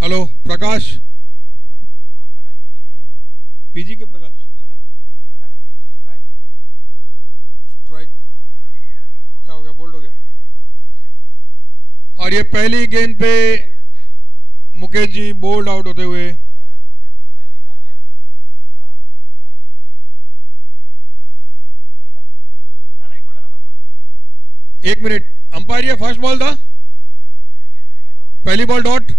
Hello प्रकाश, PG के प्रकाश, strike क्या हो गया, बोल्ड हो गया। और ये पहली गेंद पे मुकेश जी बोल्ड आउट होते हुए। एक मिनट, अंपायर ये फर्स्ट बॉल था, पहली बॉल डॉट।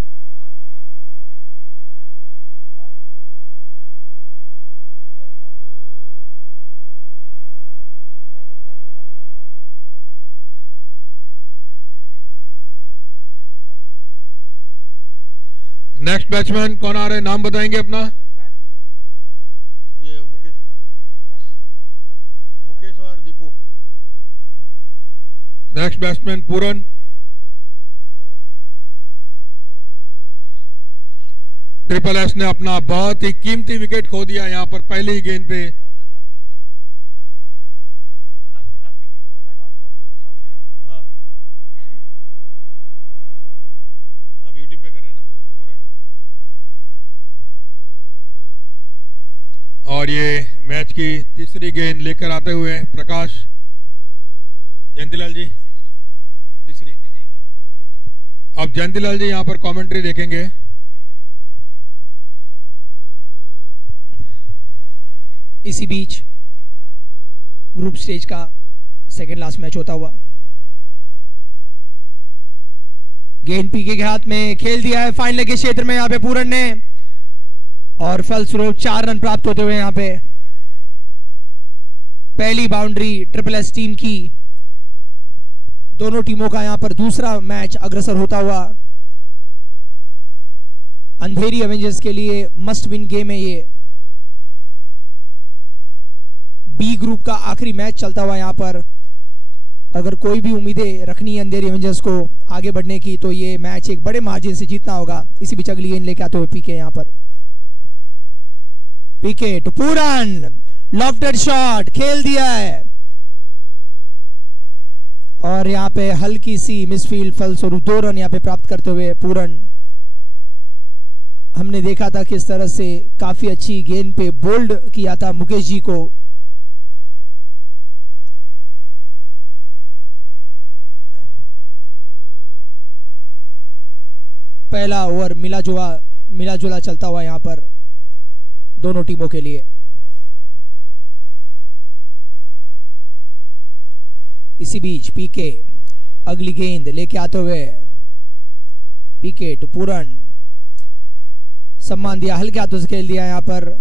नेक्स्ट बैट्समैन कौन आ रहे हैं, नाम बताएंगे अपना। ये मुकेश था, मुकेश और दीपू। नेक्स्ट बैट्समैन पूरन। ट्रिपल एस ने अपना बहुत ही कीमती विकेट खो दिया यहां पर पहली ही गेंद पे। हाँ, अब यूट्यूब पे कर रहे हैं ना पूरन। और ये मैच की तीसरी गेंद लेकर आते हुए प्रकाश। जयंतीलाल जी तीसरी। अब जयंतीलाल जी यहां पर कमेंट्री देखेंगे। इसी बीच ग्रुप स्टेज का सेकंड लास्ट मैच होता हुआ, गेंद पीके के हाथ में खेल दिया है फाइनल के क्षेत्र में यहाँ पे पूरन ने, और फलस्वरूप 4 रन प्राप्त होते हुए यहाँ पे पहली बाउंड्री ट्रिपल एस टीम की। दोनों टीमों का यहाँ पर दूसरा मैच अग्रसर होता हुआ। अंधेरी एवेंजर्स के लिए मस्ट विन गेम है ये। बी ग्रुप का आखिरी मैच चलता हुआ यहाँ पर। अगर कोई भी उम्मीदें रखनी है अंधेरी एवेंजर्स को आगे बढ़ने की, तो ये मैच एक बड़े मार्जिन से जीतना होगा। इसी बीच अगली गेंद लेके आते हुए पीके यहाँ पर। विकेट पूरन, लॉफ्टेड शॉट खेल दिया है, और यहाँ पे हल्की सी मिसफील्ड, फलस्वरूप 2 रन यहाँ पे प्राप्त करते हुए पूरन। हमने देखा था किस तरह से काफी अच्छी गेंद पे बोल्ड किया था मुकेश जी को। पहला ओवर मिला जुला चलता हुआ यहां पर दोनों टीमों के लिए। इसी बीच पीके अगली गेंद लेके आते हुए, पीके टू पूरन, सम्मान दिया, हल्के हाथों से खेल दिया यहां पर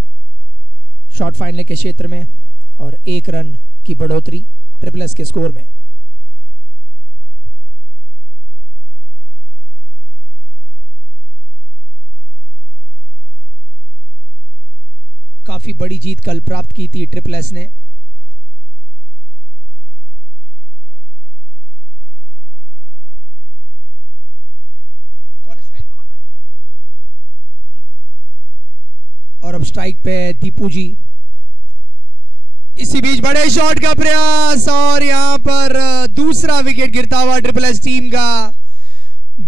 शॉर्ट फाइनल के क्षेत्र में, और 1 रन की बढ़ोतरी ट्रिपल एस के स्कोर में। काफी बड़ी जीत कल प्राप्त की थी ट्रिपल एस ने। और अब स्ट्राइक पे दीपू जी। इसी बीच बड़े शॉट का प्रयास, और यहां पर दूसरा विकेट गिरता हुआ ट्रिपल एस टीम का।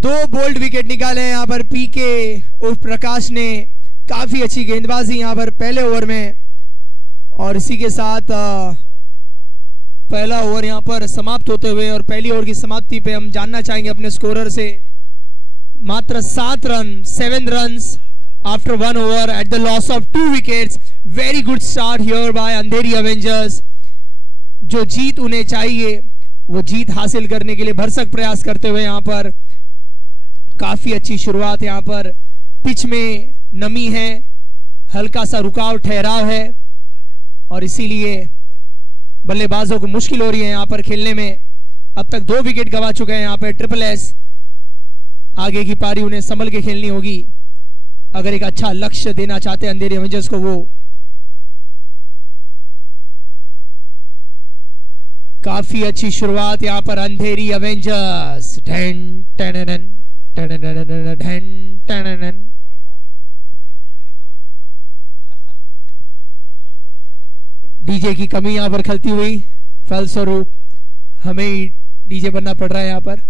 2 बोल्ड विकेट निकाले यहां पर पीके उर्फ प्रकाश ने। काफी अच्छी गेंदबाजी यहां पर पहले ओवर में, और इसी के साथ पहला ओवर यहां पर समाप्त होते हुए, और पहली ओवर की समाप्ति पे हम जानना चाहेंगे अपने स्कोरर से। मात्र 7 run, 7 runs after 1 over at the loss of 2 wickets. Very good start here by Andheri Avengers. जो जीत उन्हें चाहिए वो जीत हासिल करने के लिए भरसक प्रयास करते हुए यहाँ पर काफी अच्छी शुरुआत। यहाँ पर पिच में नमी है, हल्का सा रुकाव ठहराव है, और इसीलिए बल्लेबाजों को मुश्किल हो रही है यहाँ पर खेलने में। अब तक 2 विकेट गंवा चुके हैं यहाँ पर ट्रिपल एस। आगे की पारी उन्हें संभल के खेलनी होगी अगर एक अच्छा लक्ष्य देना चाहते हैं अंधेरी एवेंजर्स को। वो काफी अच्छी शुरुआत यहाँ पर अंधेरी एवेंजर्स। डीजे की कमी यहाँ पर खलती हुई, फलस्वरूप हमें डीजे बनना पड़ रहा है यहाँ पर।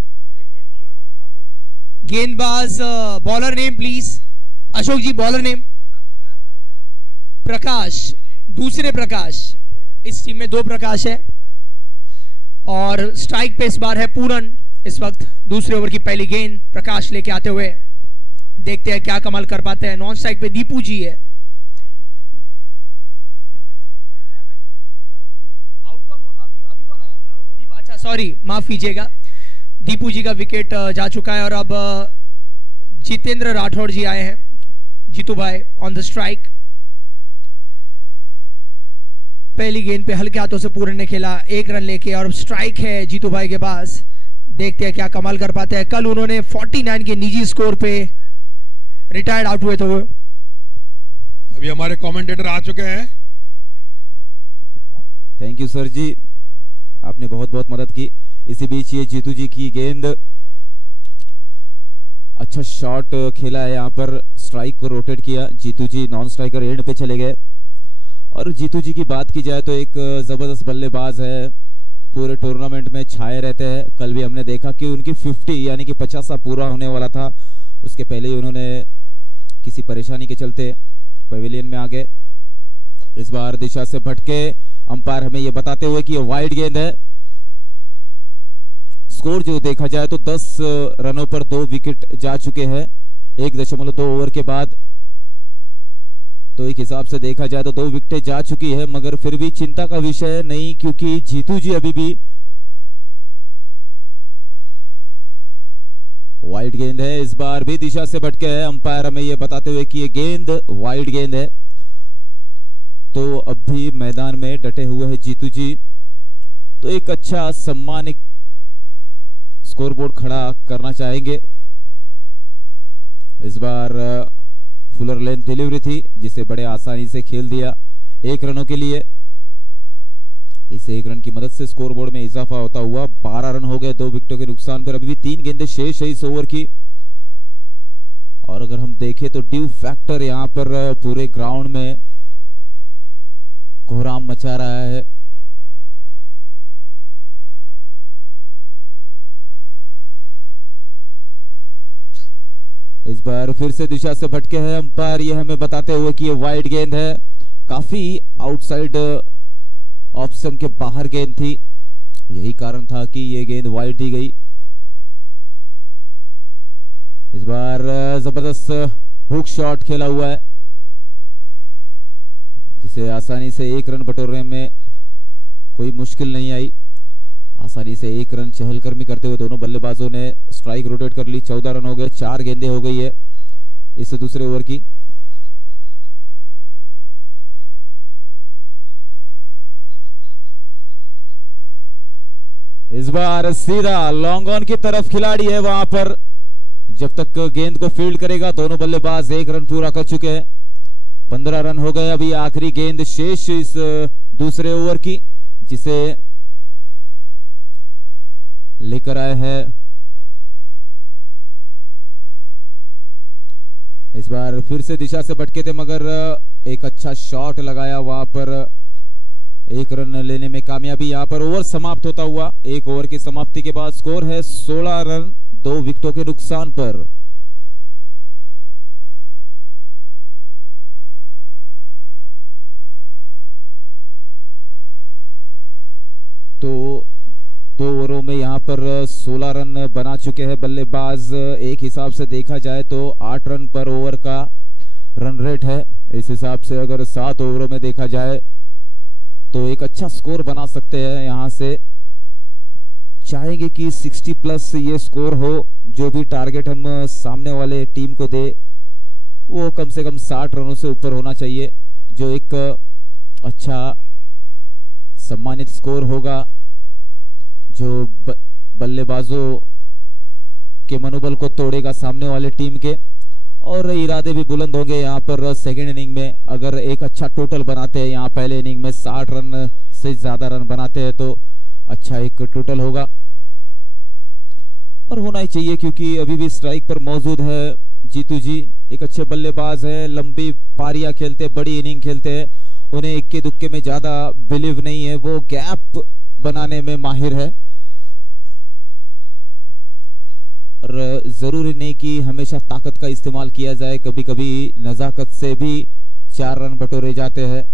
गेंदबाज bowler name please. Ashok ji bowler name. Prakash, दूसरे प्रकाश। इस टीम में 2 प्रकाश है और स्ट्राइक पे इस बार है पूरन। इस वक्त दूसरे ओवर की पहली गेंद प्रकाश लेके आते हुए, देखते हैं क्या कमाल कर पाते हैं। नॉन स्ट्राइक पे दीपू जी है। आउट कौन अभी कौन आया? अच्छा सॉरी, माफ कीजिएगा, दीपू जी का विकेट जा चुका है और अब जितेंद्र राठौड़ जी आए हैं। जीतू भाई ऑन द स्ट्राइक। पहली गेंद पे हल्के हाथों से पूरन ने खेला, 1 रन लेके, और स्ट्राइक है जीतू भाई के पास। देखते हैं क्या कमाल कर पाते हैं। कल उन्होंने 49 के निजी स्कोर पे रिटायर्ड आउट हुए थे वो। अभी हमारे कमेंटेटर आ चुके हैं। थैंक यू सर जी, आपने बहुत बहुत मदद की। इसी बीच ये जीतू जी की गेंद, अच्छा शॉट खेला है, यहाँ पर स्ट्राइक को रोटेट किया। जीतू जी नॉन स्ट्राइकर एंड पे चले गए। और जीतू जी की बात की जाए तो एक जबरदस्त बल्लेबाज है, पूरे टूर्नामेंट में छाए रहते हैं। कल भी हमने देखा कि उनकी 50 यानी कि 50 पूरा होने वाला था, उसके पहले ही उन्होंने किसी परेशानी के चलते पवेलियन में आ गए। इस बार दिशा से भटके, अंपायर हमें यह बताते हुए कि यह वाइड गेंद है। स्कोर जो देखा जाए तो 10 रनों पर 2 विकेट जा चुके हैं 1.2 ओवर के बाद। तो एक हिसाब से देखा जाए तो 2 विकेटें जा चुकी है, मगर फिर भी चिंता का विषय नहीं, क्योंकि जीतू जी अभी भी वाइड गेंद है। इस बार भी दिशा से भटके है, अंपायर हमें यह बताते हुए कि यह गेंद वाइड गेंद है। तो अब भी मैदान में डटे हुए हैं जीतू जी। तो एक अच्छा सम्मानित स्कोरबोर्ड खड़ा करना चाहेंगे। इस बार फुलर लेंथ डिलीवरी थी, जिसे बड़े आसानी से खेल दिया 1 रनों के लिए। इस 1 रन की मदद से स्कोरबोर्ड में इजाफा होता हुआ 12 रन हो गए 2 विकेटों के नुकसान पर। अभी भी 3 गेंदें शेष है इस ओवर की। और अगर हम देखें तो ड्यू फैक्टर यहां पर पूरे ग्राउंड में कोहराम मचा रहा है। इस बार फिर से दिशा से भटके हैं अंपायर, यह हमें बताते हुए कि यह वाइड गेंद है। काफी आउटसाइड ऑप्शन के बाहर गेंद थी, यही कारण था कि यह गेंद वाइड दी गई। इस बार जबरदस्त हुक शॉट खेला हुआ है, जिसे आसानी से 1 रन बटोरने में कोई मुश्किल नहीं आई। आसानी से 1 रन चहलकदमी करते हुए दोनों बल्लेबाजों ने स्ट्राइक रोटेट कर ली। 14 रन हो गए, 4 गेंदें हो गई है इस दूसरे ओवर की। इस बार सीधा लॉन्ग ऑन की तरफ खिलाड़ी है, वहां पर जब तक गेंद को फील्ड करेगा दोनों बल्लेबाज 1 रन पूरा कर चुके हैं। 15 रन हो गए। अभी आखिरी गेंद शेष इस दूसरे ओवर की, जिसे लेकर आए हैं। इस बार फिर से दिशा से भटके थे, मगर एक अच्छा शॉट लगाया, वहां पर 1 रन लेने में कामयाबी। यहां पर ओवर समाप्त होता हुआ, 1 ओवर की समाप्ति के बाद स्कोर है 16 रन 2 विकेटों के नुकसान पर। तो 2 ओवरों में यहां पर 16 रन बना चुके हैं बल्लेबाज। एक हिसाब से देखा जाए तो 8 रन पर ओवर का रन रेट है। इस हिसाब से अगर 7 ओवरों में देखा जाए तो एक अच्छा स्कोर बना सकते हैं। यहां से चाहेंगे कि 60 प्लस ये स्कोर हो। जो भी टारगेट हम सामने वाले टीम को दे वो कम से कम 60 रनों से ऊपर होना चाहिए, जो एक अच्छा सम्मानित स्कोर होगा, जो बल्लेबाजों के मनोबल को तोड़ेगा सामने वाले टीम के, और इरादे भी बुलंद होंगे। यहाँ पर सेकेंड इनिंग में अगर एक अच्छा टोटल बनाते हैं, यहाँ पहले इनिंग में 60 रन से ज्यादा रन बनाते हैं तो अच्छा एक टोटल होगा, और होना ही चाहिए, क्योंकि अभी भी स्ट्राइक पर मौजूद है जीतू जी। एक अच्छे बल्लेबाज हैं, लंबी पारियां खेलते, बड़ी इनिंग खेलते हैं। उन्हें इक्के दुक्के में ज्यादा बिलीव नहीं है, वो गैप बनाने में माहिर है। और जरूरी नहीं कि हमेशा ताकत का इस्तेमाल किया जाए, कभी कभी नजाकत से भी 4 रन बटोरे जाते हैं।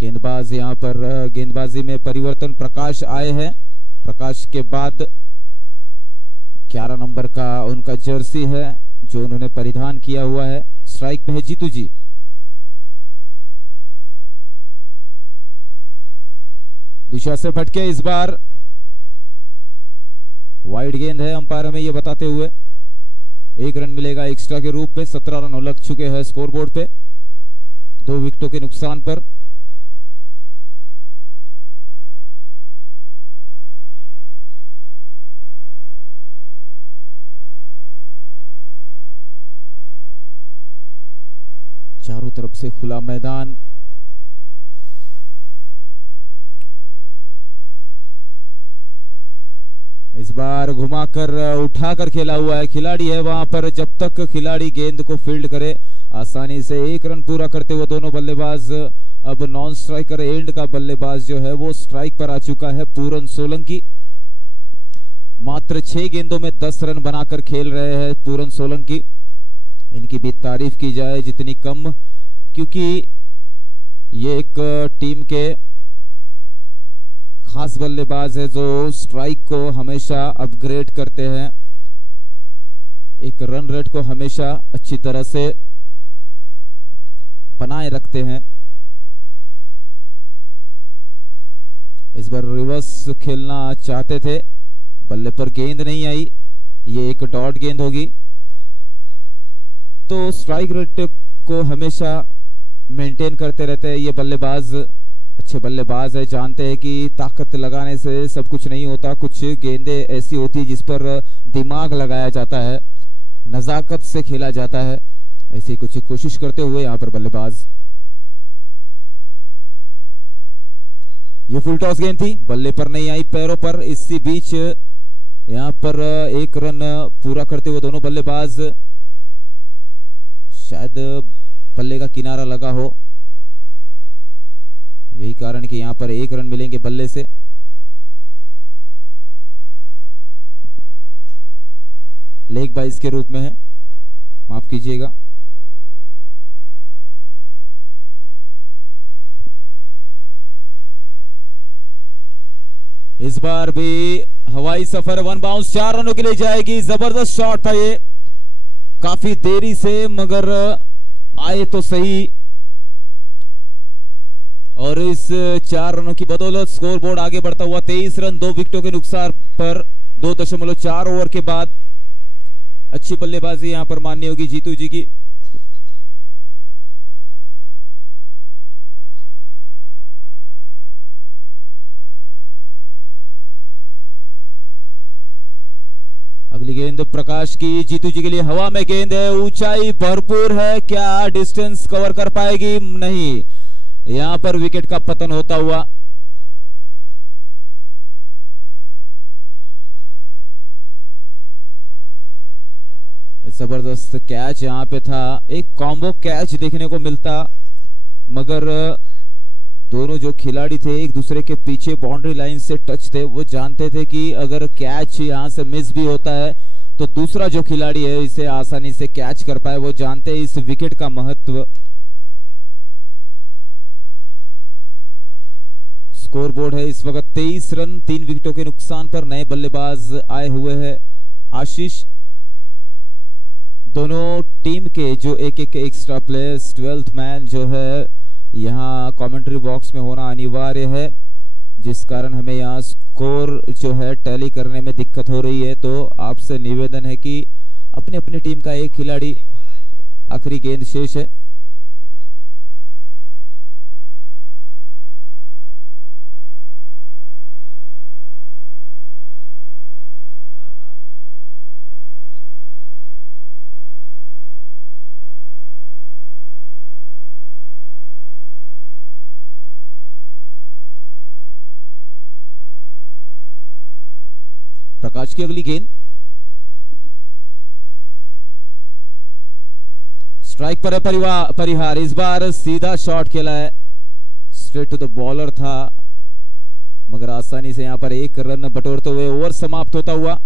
गेंदबाज यहां पर गेंदबाजी में परिवर्तन प्रकाश आए हैं। प्रकाश के बाद 11 नंबर का उनका जर्सी है जो उन्होंने परिधान किया हुआ है। स्ट्राइक पे है जीतू जी। दिशा से भटके, इस बार वाइड गेंद है, अंपायर हमें यह बताते हुए 1 रन मिलेगा एक्स्ट्रा के रूप में। 17 रन लग चुके हैं स्कोरबोर्ड पे 2 विकेटों के नुकसान पर। चारों तरफ से खुला मैदान, इस बार घुमाकर उठाकर खेला हुआ है। खिलाड़ी है वहां पर, जब तक खिलाड़ी गेंद को फील्ड करे आसानी से 1 रन पूरा करते हुए दोनों बल्लेबाज। अब नॉन स्ट्राइकर एंड का बल्लेबाज जो है वो स्ट्राइक पर आ चुका है पूरन सोलंकी। मात्र 6 गेंदों में 10 रन बनाकर खेल रहे हैं पूरन सोलंकी। इनकी भी तारीफ की जाए जितनी कम, क्योंकि ये एक टीम के खास बल्लेबाज है जो स्ट्राइक को हमेशा अपग्रेड करते हैं, एक रन रेट को हमेशा अच्छी तरह से बनाए रखते हैं। इस बार रिवर्स खेलना चाहते थे, बल्ले पर गेंद नहीं आई, ये एक डॉट गेंद होगी। तो स्ट्राइक रेट को हमेशा मेंटेन करते रहते हैं ये बल्लेबाज। अच्छे बल्लेबाज है, जानते हैं कि ताकत लगाने से सब कुछ नहीं होता, कुछ गेंदें ऐसी होती जिस पर दिमाग लगाया जाता है, नजाकत से खेला जाता है। ऐसी कुछ कोशिश करते हुए यहां पर बल्लेबाज। ये फुल टॉस गेंद थी, बल्ले पर नहीं आई, पैरों पर। इसी बीच यहां पर 1 रन पूरा करते हुए दोनों बल्लेबाज। शायद बल्ले का किनारा लगा हो, यही कारण कि यहां पर 1 रन मिलेंगे बल्ले से। लेग बाइस के रूप में है, माफ कीजिएगा। इस बार भी हवाई सफर 1 बाउंस 4 रनों के लिए जाएगी। जबरदस्त शॉट था ये, काफी देरी से मगर आए तो सही। और इस 4 रनों की बदौलत स्कोरबोर्ड आगे बढ़ता हुआ 23 रन 2 विकेटों के नुकसान पर 2.4 ओवर के बाद। अच्छी बल्लेबाजी यहां पर माननी होगी जीतू जी की। अगली गेंद प्रकाश की, जीतू जी के लिए हवा में गेंद है, ऊंचाई भरपूर है, क्या डिस्टेंस कवर कर पाएगी? नहीं, यहां पर विकेट का पतन होता हुआ। जबरदस्त कैच यहां पे था, एक कॉम्बो कैच देखने को मिलता, मगर दोनों जो खिलाड़ी थे एक दूसरे के पीछे बाउंड्री लाइन से टच थे। वो जानते थे कि अगर कैच यहां से मिस भी होता है तो दूसरा जो खिलाड़ी है इसे आसानी से कैच कर पाए। वो जानते हैं इस विकेट का महत्व। स्कोरबोर्ड है इस वक्त 23 रन 3 विकेटों के नुकसान पर। नए बल्लेबाज आए हुए हैं आशीष। दोनों टीम के जो एक एक्स्ट्रा प्लेयर्स 12th मैन जो है यहाँ कमेंट्री बॉक्स में होना अनिवार्य है, जिस कारण हमें यहाँ स्कोर जो है टैली करने में दिक्कत हो रही है। तो आपसे निवेदन है कि अपने अपने टीम का एक खिलाड़ी, आखिरी गेंद शेष है। प्रकाश की अगली गेंद स्ट्राइक पर है परिहार। इस बार सीधा शॉट खेला है, स्ट्रेट टू द बॉलर था, मगर आसानी से यहाँ पर एक रन बटोरते हुए ओवर समाप्त होता हुआ।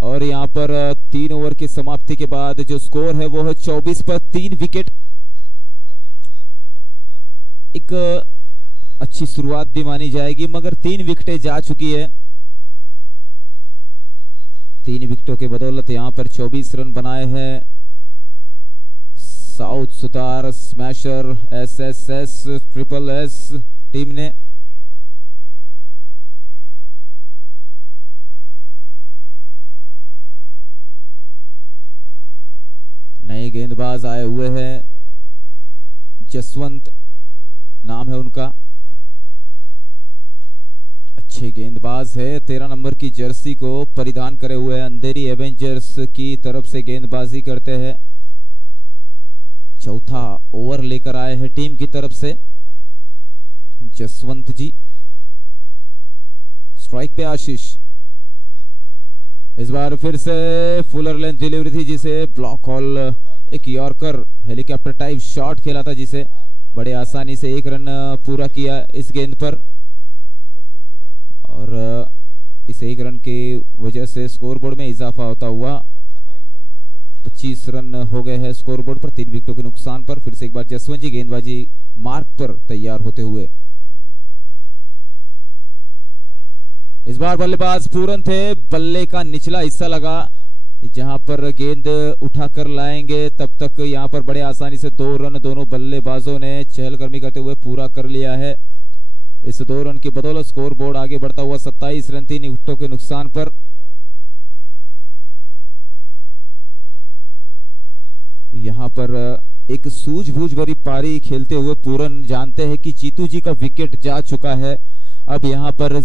और यहाँ पर 3 ओवर की समाप्ति के बाद जो स्कोर है वो है 24 पर 3 विकेट। एक अच्छी शुरुआत भी मानी जाएगी, मगर 3 विकेटें जा चुकी है। 3 विकेटों के बदौलत यहाँ पर 24 रन बनाए हैं south Sutar smasher SSS triple S team ने। नए गेंदबाज आए हुए हैं, जसवंत नाम है उनका, अच्छे गेंदबाज है। 13 नंबर की जर्सी को परिधान करे हुए अंधेरी एवेंजर्स की तरफ से गेंदबाजी करते हैं। चौथा ओवर लेकर आए हैं टीम की तरफ से जसवंत जी। स्ट्राइक पे आशीष, इस बार फिर से फुलर लेंथ डिलीवरी थी जिसे ब्लॉक हॉल, एक यॉर्कर हेलीकॉप्टर टाइप शॉट खेला था जिसे बड़े आसानी से 1 रन पूरा किया इस गेंद पर। और इस 1 रन की वजह से स्कोरबोर्ड में इजाफा होता हुआ 25 रन हो गए हैं स्कोरबोर्ड पर 3 विकेटों के नुकसान पर। फिर से एक बार जसवंत जी गेंदबाजी मार्क पर तैयार होते हुए। इस बार बल्लेबाज पूरन थे, बल्ले का निचला हिस्सा लगा, जहां पर गेंद उठाकर लाएंगे तब तक यहां पर बड़े आसानी से 2 रन दोनों बल्लेबाजों ने चहलकदमी करते हुए पूरा कर लिया है। इस 2 रन की बदौलत स्कोर बोर्ड आगे बढ़ता हुआ 27 रन 3 विकेटों के नुकसान पर। यहां पर एक सूझबूझ भरी पारी खेलते हुए पूरन जानते हैं कि जीतू जी का विकेट जा चुका है। अब यहां पर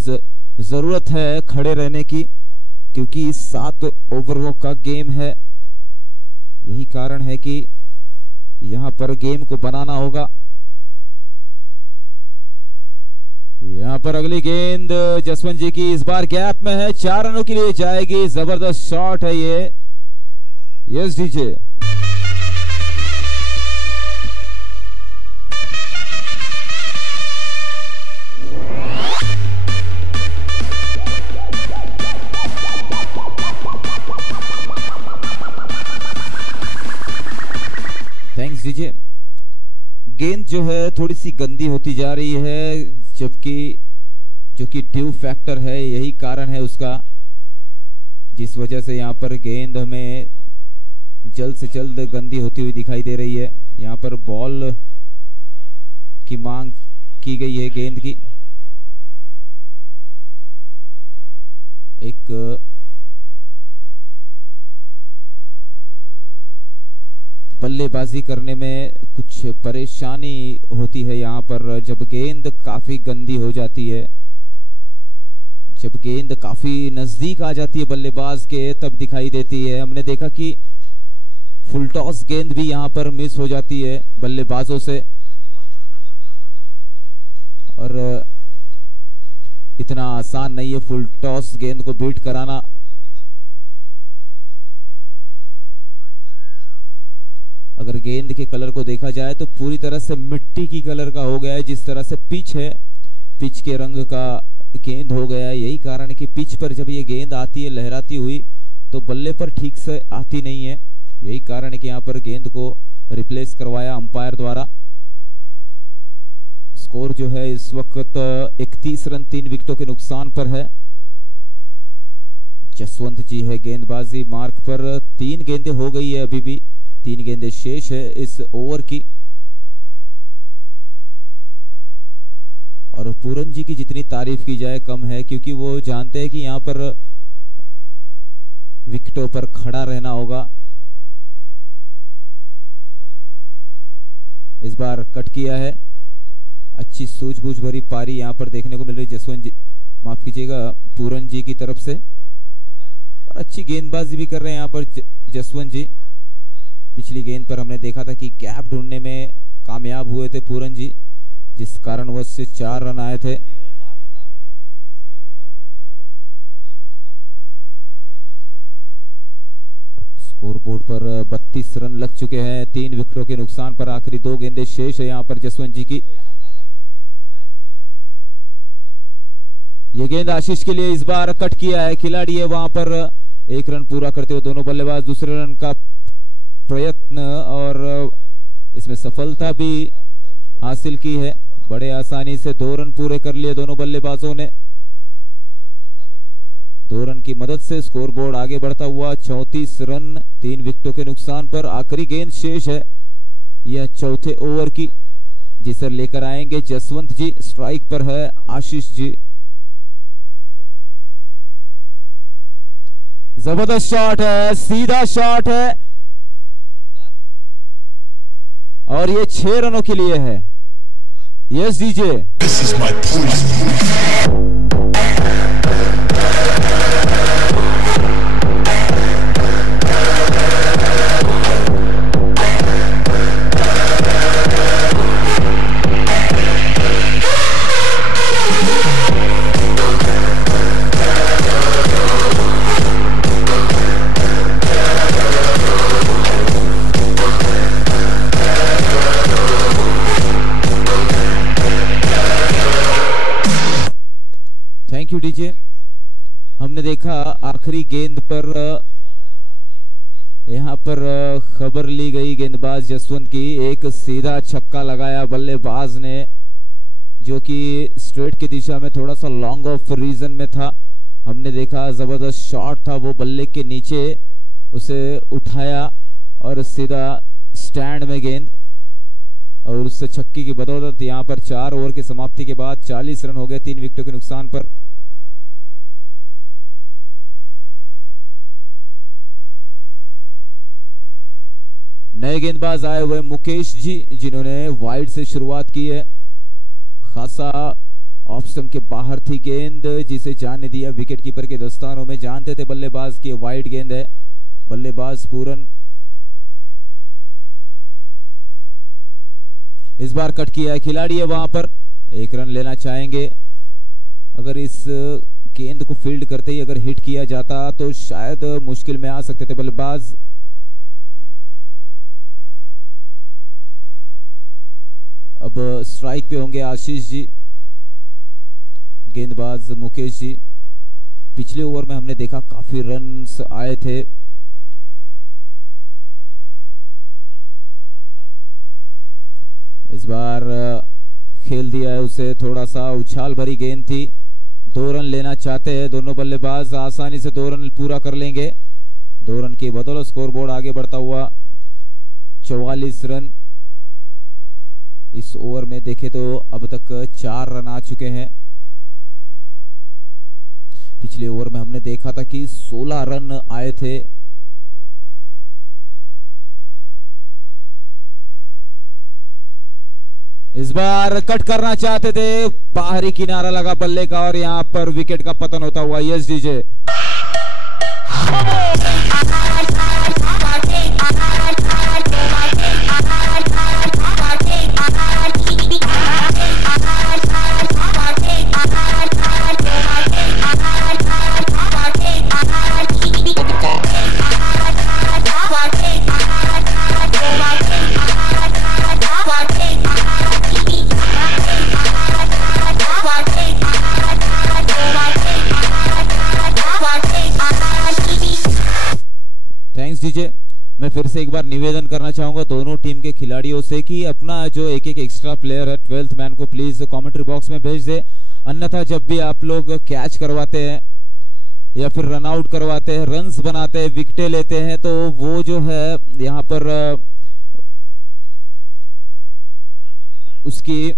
जरूरत है खड़े रहने की, क्योंकि इस 7 ओवरों का गेम है। यही कारण है कि यहां पर गेम को बनाना होगा। यहां पर अगली गेंद जसवंत जी की इस बार गैप में है, 4 रनों के लिए जाएगी। जबरदस्त शॉट है ये, यस डीजे। Thanks DJ. गेंद जो है थोड़ी सी गंदी होती जा रही है, जबकि जो कि ट्यूब फैक्टर है, यही कारण है उसका, जिस वजह से यहाँ पर गेंद हमें जल्द से जल्द गंदी होती हुई दिखाई दे रही है। यहाँ पर बॉल की मांग की गई है गेंद की। एक बल्लेबाजी करने में कुछ परेशानी होती है यहाँ पर, जब गेंद काफी गंदी हो जाती है, जब गेंद काफी नजदीक आ जाती है बल्लेबाज के, तब दिखाई देती है। हमने देखा कि फुल टॉस गेंद भी यहाँ पर मिस हो जाती है बल्लेबाजों से, और इतना आसान नहीं है फुल टॉस गेंद को बीट कराना। अगर गेंद के कलर को देखा जाए तो पूरी तरह से मिट्टी की कलर का हो गया है, जिस तरह से पिच है, पिच के रंग का गेंद हो गया है। यही कारण है कि पिच पर जब ये गेंद आती है लहराती हुई तो बल्ले पर ठीक से आती नहीं है। यही कारण है कि यहाँ पर गेंद को रिप्लेस करवाया अंपायर द्वारा। स्कोर जो है इस वक्त 31 रन 3 विकेटों के नुकसान पर है। जसवंत जी है गेंदबाजी मार्क पर, 3 गेंदें हो गई है, अभी भी 3 गेंदें शेष है इस ओवर की। और पूरन जी की जितनी तारीफ की जाए कम है, क्योंकि वो जानते हैं कि यहां पर विकेटों पर खड़ा रहना होगा। इस बार कट किया है, अच्छी सूझबूझ भरी पारी यहां पर देखने को मिल रही जसवंत जी, माफ कीजिएगा, पूरन जी की तरफ से। और अच्छी गेंदबाजी भी कर रहे हैं यहां पर जसवंत जी। पिछली गेंद पर हमने देखा था कि गैप ढूंढने में कामयाब हुए थे पूरन जी, जिस कारणवश से 4 रन आए थे। स्कोरबोर्ड पर 32 रन लग चुके हैं 3 विकेटों के नुकसान पर। आखिरी 2 गेंदें शेष है यहां पर जसवंत जी की। ये गेंद आशीष के लिए इस बार कट किया है खिलाड़ी है वहां पर। एक रन पूरा करते हुए दोनों बल्लेबाज दूसरे रन का प्रयत्न और इसमें सफलता भी हासिल की है। बड़े आसानी से 2 रन पूरे कर लिए दोनों बल्लेबाजों ने। 2 रन की मदद से स्कोरबोर्ड आगे बढ़ता हुआ 34 रन 3 विकेटों के नुकसान पर। आखिरी गेंद शेष है यह चौथे ओवर की, जिसे लेकर आएंगे जसवंत जी। स्ट्राइक पर है आशीष जी। जबरदस्त शॉट है, सीधा शॉट है और ये 6 रनों के लिए है। Yes DJ. This is my thank you DJ. हमने देखा आखिरी गेंद पर यहां पर खबर ली गई गेंदबाज जसवंत की। एक सीधा छक्का लगाया बल्लेबाज ने जो कि स्ट्रेट की दिशा में थोड़ा सा लॉन्ग ऑफ रीजन में था। हमने देखा जबरदस्त शॉट था वो, बल्ले के नीचे उसे उठाया और सीधा स्टैंड में गेंद और उससे छक्के की बदौलत यहां पर 4 ओवर की समाप्ति के बाद 40 रन हो गए 3 विकेटों के नुकसान पर। नए गेंदबाज आए हुए मुकेश जी, जिन्होंने वाइड से शुरुआत की है। खासा ऑफ स्टंप के बाहर थी गेंद, जिसे जाने दिया विकेटकीपर के दस्तानों में। जानते थे बल्लेबाज की वाइड गेंद है। बल्लेबाज पूरन इस बार कट किया है खिलाड़ी है वहां पर। 1 रन लेना चाहेंगे। अगर इस गेंद को फील्ड करते ही अगर हिट किया जाता तो शायद मुश्किल में आ सकते थे बल्लेबाज। अब स्ट्राइक पे होंगे आशीष जी, गेंदबाज मुकेश जी। पिछले ओवर में हमने देखा काफी रन्स आए थे। इस बार खेल दिया है उसे, थोड़ा सा उछाल भरी गेंद थी। 2 रन लेना चाहते हैं दोनों बल्लेबाज, आसानी से 2 रन पूरा कर लेंगे। 2 रन की बदौलत स्कोरबोर्ड आगे बढ़ता हुआ 44 रन। इस ओवर में देखे तो अब तक 4 रन आ चुके हैं। पिछले ओवर में हमने देखा था कि 16 रन आए थे। इस बार कट करना चाहते थे, बाहरी किनारा लगा बल्ले का और यहां पर विकेट का पतन होता हुआ। Yes DJ. Thanks DJ. मैं फिर से एक बार निवेदन करना चाहूंगा दोनों टीम के खिलाड़ियों से कि अपना जो एक एक्स्ट्रा प्लेयर है 12th मैन को प्लीज कमेंट्री बॉक्स में भेज दे। अन्यथा जब भी आप लोग कैच करवाते हैं या फिर रन आउट करवाते हैं, रन्स बनाते हैं, विकेटें लेते हैं, तो वो जो है यहाँ पर उसकी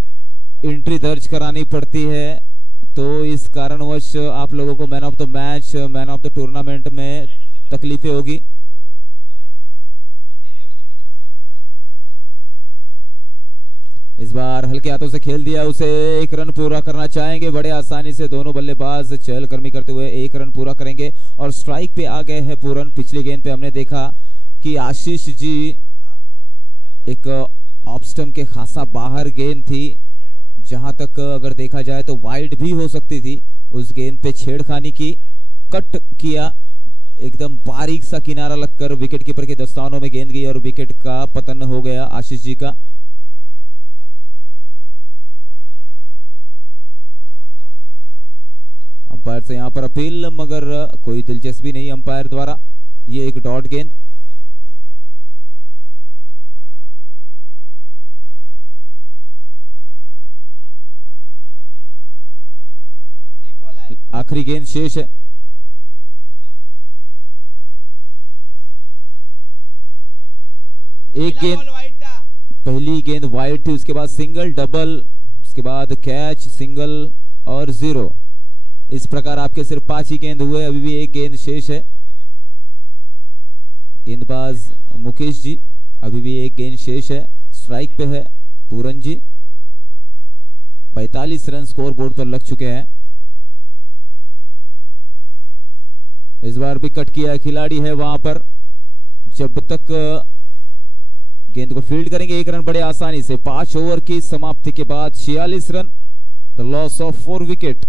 एंट्री दर्ज करानी पड़ती है। तो इस कारणवश आप लोगों को man of the match, man of the tournament में तकलीफें होगी। इस बार हल्के हाथों से खेल दिया उसे, 1 रन पूरा करना चाहेंगे बड़े आसानी से दोनों बल्लेबाज चहलकदमी करते हुए 1 रन पूरा करेंगे और स्ट्राइक पे आ गए हैं पूरन। पिछली गेंद पे हमने देखा कि आशीष जी एक ऑफ स्टंप के खासा बाहर गेंद थी, जहां तक अगर देखा जाए तो वाइड भी हो सकती थी। उस गेंद पे छेड़खानी की, कट किया, एकदम बारीक सा किनारा लगकर विकेटकीपर के दस्तानों में गेंद गई और विकेट का पतन हो गया आशीष जी का। अंपायर से यहाँ पर अपील, मगर कोई दिलचस्पी नहीं अंपायर द्वारा। ये एक डॉट गेंद। आखिरी गेंद शेष है। एक गेंद, पहली गेंद वाइड थी, उसके बाद सिंगल, डबल, उसके बाद कैच, सिंगल और 0। इस प्रकार आपके सिर्फ 5 ही गेंद हुए। अभी भी एक गेंद शेष है। गेंदबाज मुकेश जी, अभी भी एक गेंद शेष है। स्ट्राइक पे है पूरन जी। 45 रन स्कोर बोर्ड पर लग चुके हैं। इस बार भी कट किया खिलाड़ी है वहां पर। जब तक गेंद को फील्ड करेंगे 1 रन बड़े आसानी से। 5 ओवर की समाप्ति के बाद 46 run, the loss of 4 wicket.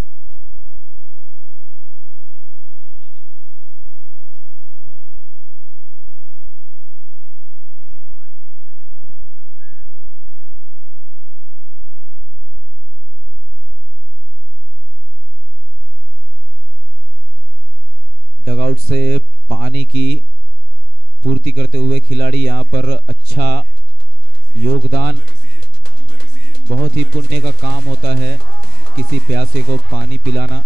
Dugout से पानी की पूर्ति करते हुए खिलाड़ी यहां पर अच्छा योगदान। बहुत ही पुण्य का काम होता है किसी प्यासे को पानी पिलाना।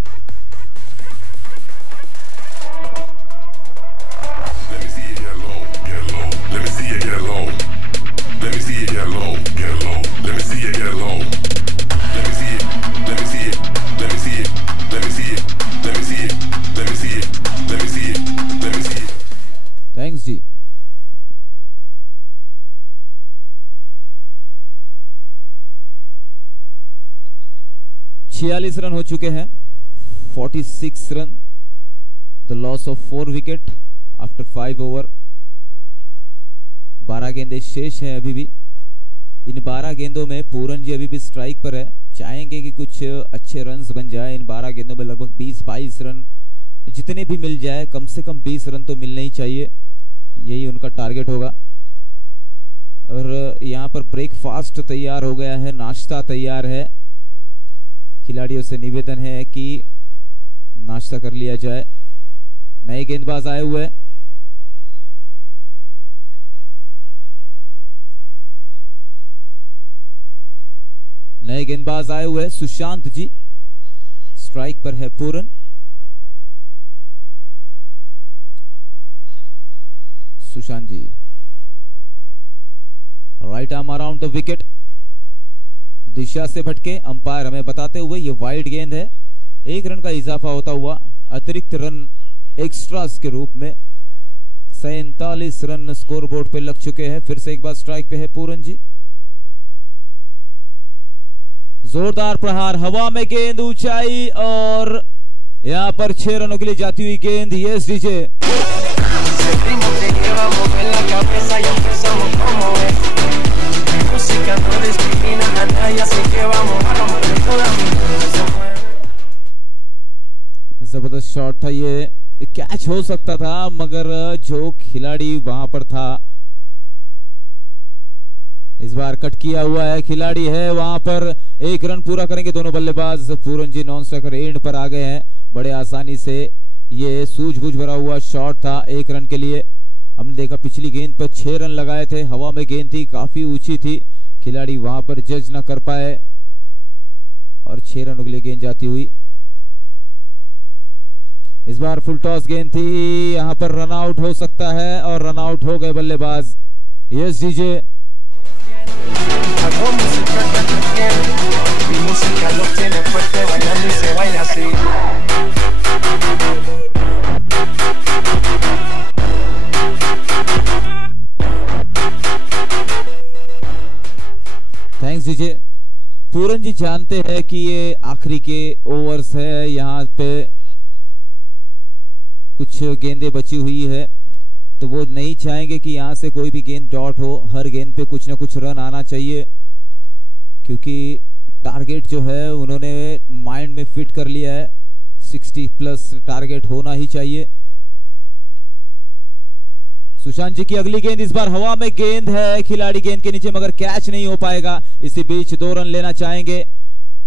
थैंक्स जी। छियालीस रन हो चुके हैं। 46 run, the loss of 4 wicket after 5 over. 12 गेंदें शेष हैं अभी भी। इन 12 गेंदों में पूरन जी अभी भी स्ट्राइक पर है। चाहेंगे कि कुछ अच्छे रन्स बन जाए। इन 12 गेंदों में लगभग 20-22 रन जितने भी मिल जाए, कम से कम 20 रन तो मिलने ही चाहिए। यही उनका टारगेट होगा। और यहाँ पर ब्रेकफास्ट तैयार हो गया है, नाश्ता तैयार है। खिलाड़ियों से निवेदन है कि नाश्ता कर लिया जाए। नए गेंदबाज आए हुए। नए गेंदबाज आए हुए सुशांत जी। स्ट्राइक पर है Pooran. Sushant ji right arm around the wicket. दिशा से भटके अंपायर हमें बताते हुए ये वाइड गेंद है। 1 रन का इजाफा होता हुआ अतिरिक्त रन एक्स्ट्रास के रूप में 47 रन स्कोर बोर्ड पे लग चुके हैं। फिर से एक बार स्ट्राइक पे है पूरन जी। जोरदार प्रहार, हवा में गेंद, ऊंचाई, और यहां पर 6 रनों के लिए जाती हुई गेंद। Yes DJ. जबरदस्त शॉट था ये। कैच हो सकता था, मगर जो खिलाड़ी वहां पर था, इस बार कट किया हुआ है खिलाड़ी है वहां पर। 1 रन पूरा करेंगे दोनों बल्लेबाज। पूरन जी नॉन स्ट्राइकर एंड पर आ गए हैं बड़े आसानी से। ये सूझबूझ भरा हुआ शॉट था 1 रन के लिए। हमने देखा पिछली गेंद पर 6 रन लगाए थे। हवा में गेंद थी, काफी ऊंची थी, खिलाड़ी वहां पर जज ना कर पाए और 6 रनों के लिए गेंद जाती हुई। इस बार फुल टॉस गेंद थी, यहां पर रन आउट हो सकता है और रन आउट हो गए बल्लेबाज। Yes DJ. Thanks DJ. Pooran ji जानते हैं कि ये आखिरी के ओवर्स है, यहाँ पे कुछ गेंदें बची हुई है, तो वो नहीं चाहेंगे कि यहां से कोई भी गेंद डॉट हो। हर गेंद पे कुछ ना कुछ रन आना चाहिए, क्योंकि टारगेट जो है उन्होंने माइंड में फिट कर लिया है। 60+ टारगेट होना ही चाहिए। सुशांत जी की अगली गेंद, इस बार हवा में गेंद है, खिलाड़ी गेंद के नीचे, मगर कैच नहीं हो पाएगा। इसी बीच 2 रन लेना चाहेंगे।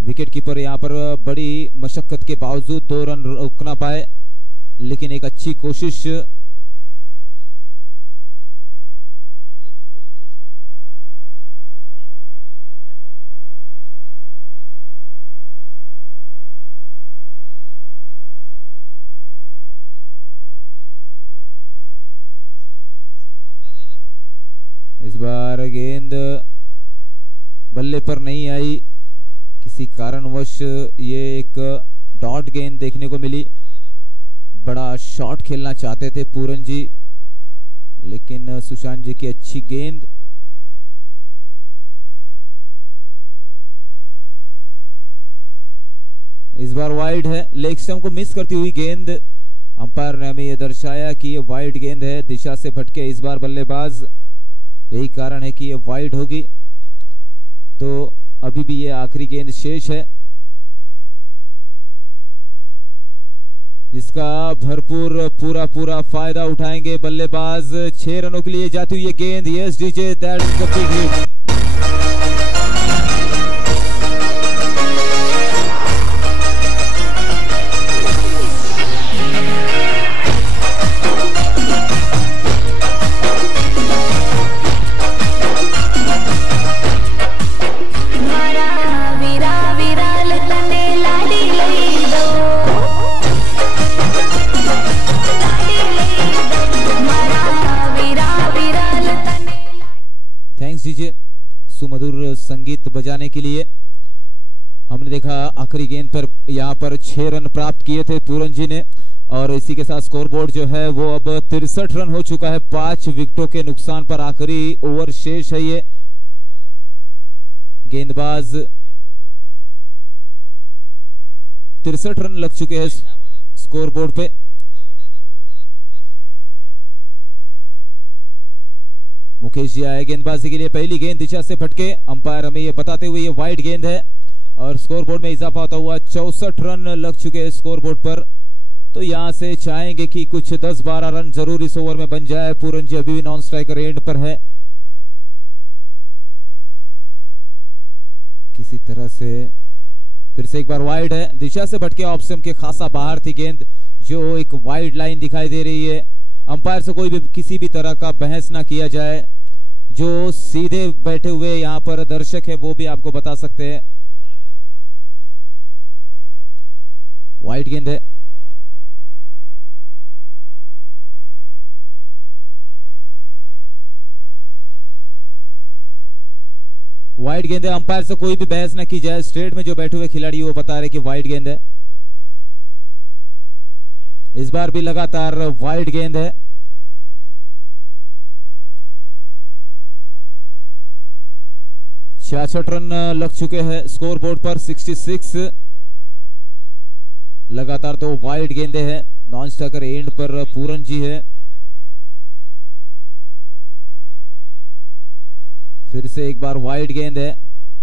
विकेट कीपर यहां पर बड़ी मशक्कत के बावजूद 2 रन रोक ना पाए, लेकिन एक अच्छी कोशिश। इस बार गेंद बल्ले पर नहीं आई, किसी कारणवश ये एक डॉट गेंद देखने को मिली। बड़ा शॉट खेलना चाहते थे पूरन जी, लेकिन सुशांत जी की अच्छी गेंद। इस बार वाइड है, लेग स्टंप को मिस करती हुई गेंद। अंपायर ने हमें यह दर्शाया कि ये वाइड गेंद है, दिशा से भटके इस बार बल्लेबाज, यही कारण है कि ये वाइड होगी। तो अभी भी ये आखिरी गेंद शेष है, जिसका भरपूर पूरा फायदा उठाएंगे बल्लेबाज। 6 रनों के लिए जाती हुई ये गेंद। Yes DJ, that's the big hit. सुमधुर संगीत बजाने के लिए। हमने देखा आखिरी गेंद पर यहाँ पर 6 रन प्राप्त किए थे पूरन जी ने, और इसी के साथ स्कोरबोर्ड जो है वो अब 63 रन हो चुका है। 5 विकेटों के नुकसान पर आखिरी ओवर शेष है। ये गेंदबाज 63 रन लग चुके हैं स्कोरबोर्ड पे। मुकेश जी आए गेंदबाजी के लिए। पहली गेंद दिशा से भटके, अंपायर हमें ये बताते हुए ये वाइड गेंद है, और स्कोरबोर्ड में इजाफा होता हुआ 64 रन लग चुके हैं स्कोरबोर्ड पर। तो यहां से चाहेंगे कि कुछ 10-12 रन जरूर इस ओवर में बन जाए। पूरन जी अभी भी नॉन स्ट्राइकर एंड पर है। किसी तरह से फिर से एक बार वाइड है, दिशा से भटके ऑप्शन के खासा बाहर थी गेंद, जो एक वाइड लाइन दिखाई दे रही है। अंपायर से कोई भी किसी भी तरह का बहस ना किया जाए, जो सीधे बैठे हुए यहां पर दर्शक है वो भी आपको बता सकते हैं। वाइड गेंद है, वाइड गेंद है। अंपायर से कोई भी बहस ना की जाए, स्ट्रेट में जो बैठे हुए खिलाड़ी वो बता रहे कि वाइड गेंद है। इस बार भी लगातार वाइड गेंद है। छियासठ रन लग चुके हैं स्कोरबोर्ड पर। 66 लगातार तो वाइड गेंदे हैं। नॉन स्ट्राइकर एंड पर पूरन जी है। फिर से एक बार वाइड गेंद है,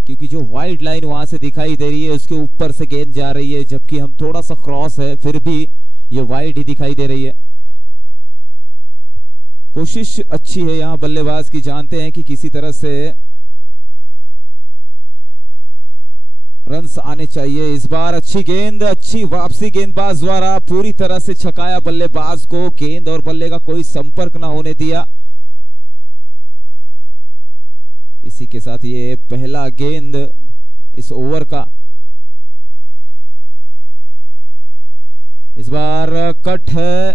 क्योंकि जो वाइड लाइन वहां से दिखाई दे रही है उसके ऊपर से गेंद जा रही है, जबकि हम थोड़ा सा क्रॉस है, फिर भी ये वाइड ही दिखाई दे रही है। कोशिश अच्छी है यहां बल्लेबाज की, जानते हैं कि किसी तरह से रन्स आने चाहिए। इस बार अच्छी गेंद, अच्छी वापसी गेंदबाज द्वारा, पूरी तरह से छकाया बल्लेबाज को। गेंद और बल्ले का कोई संपर्क ना होने दिया। इसी के साथ ये पहला गेंद इस ओवर का। इस बार कट है,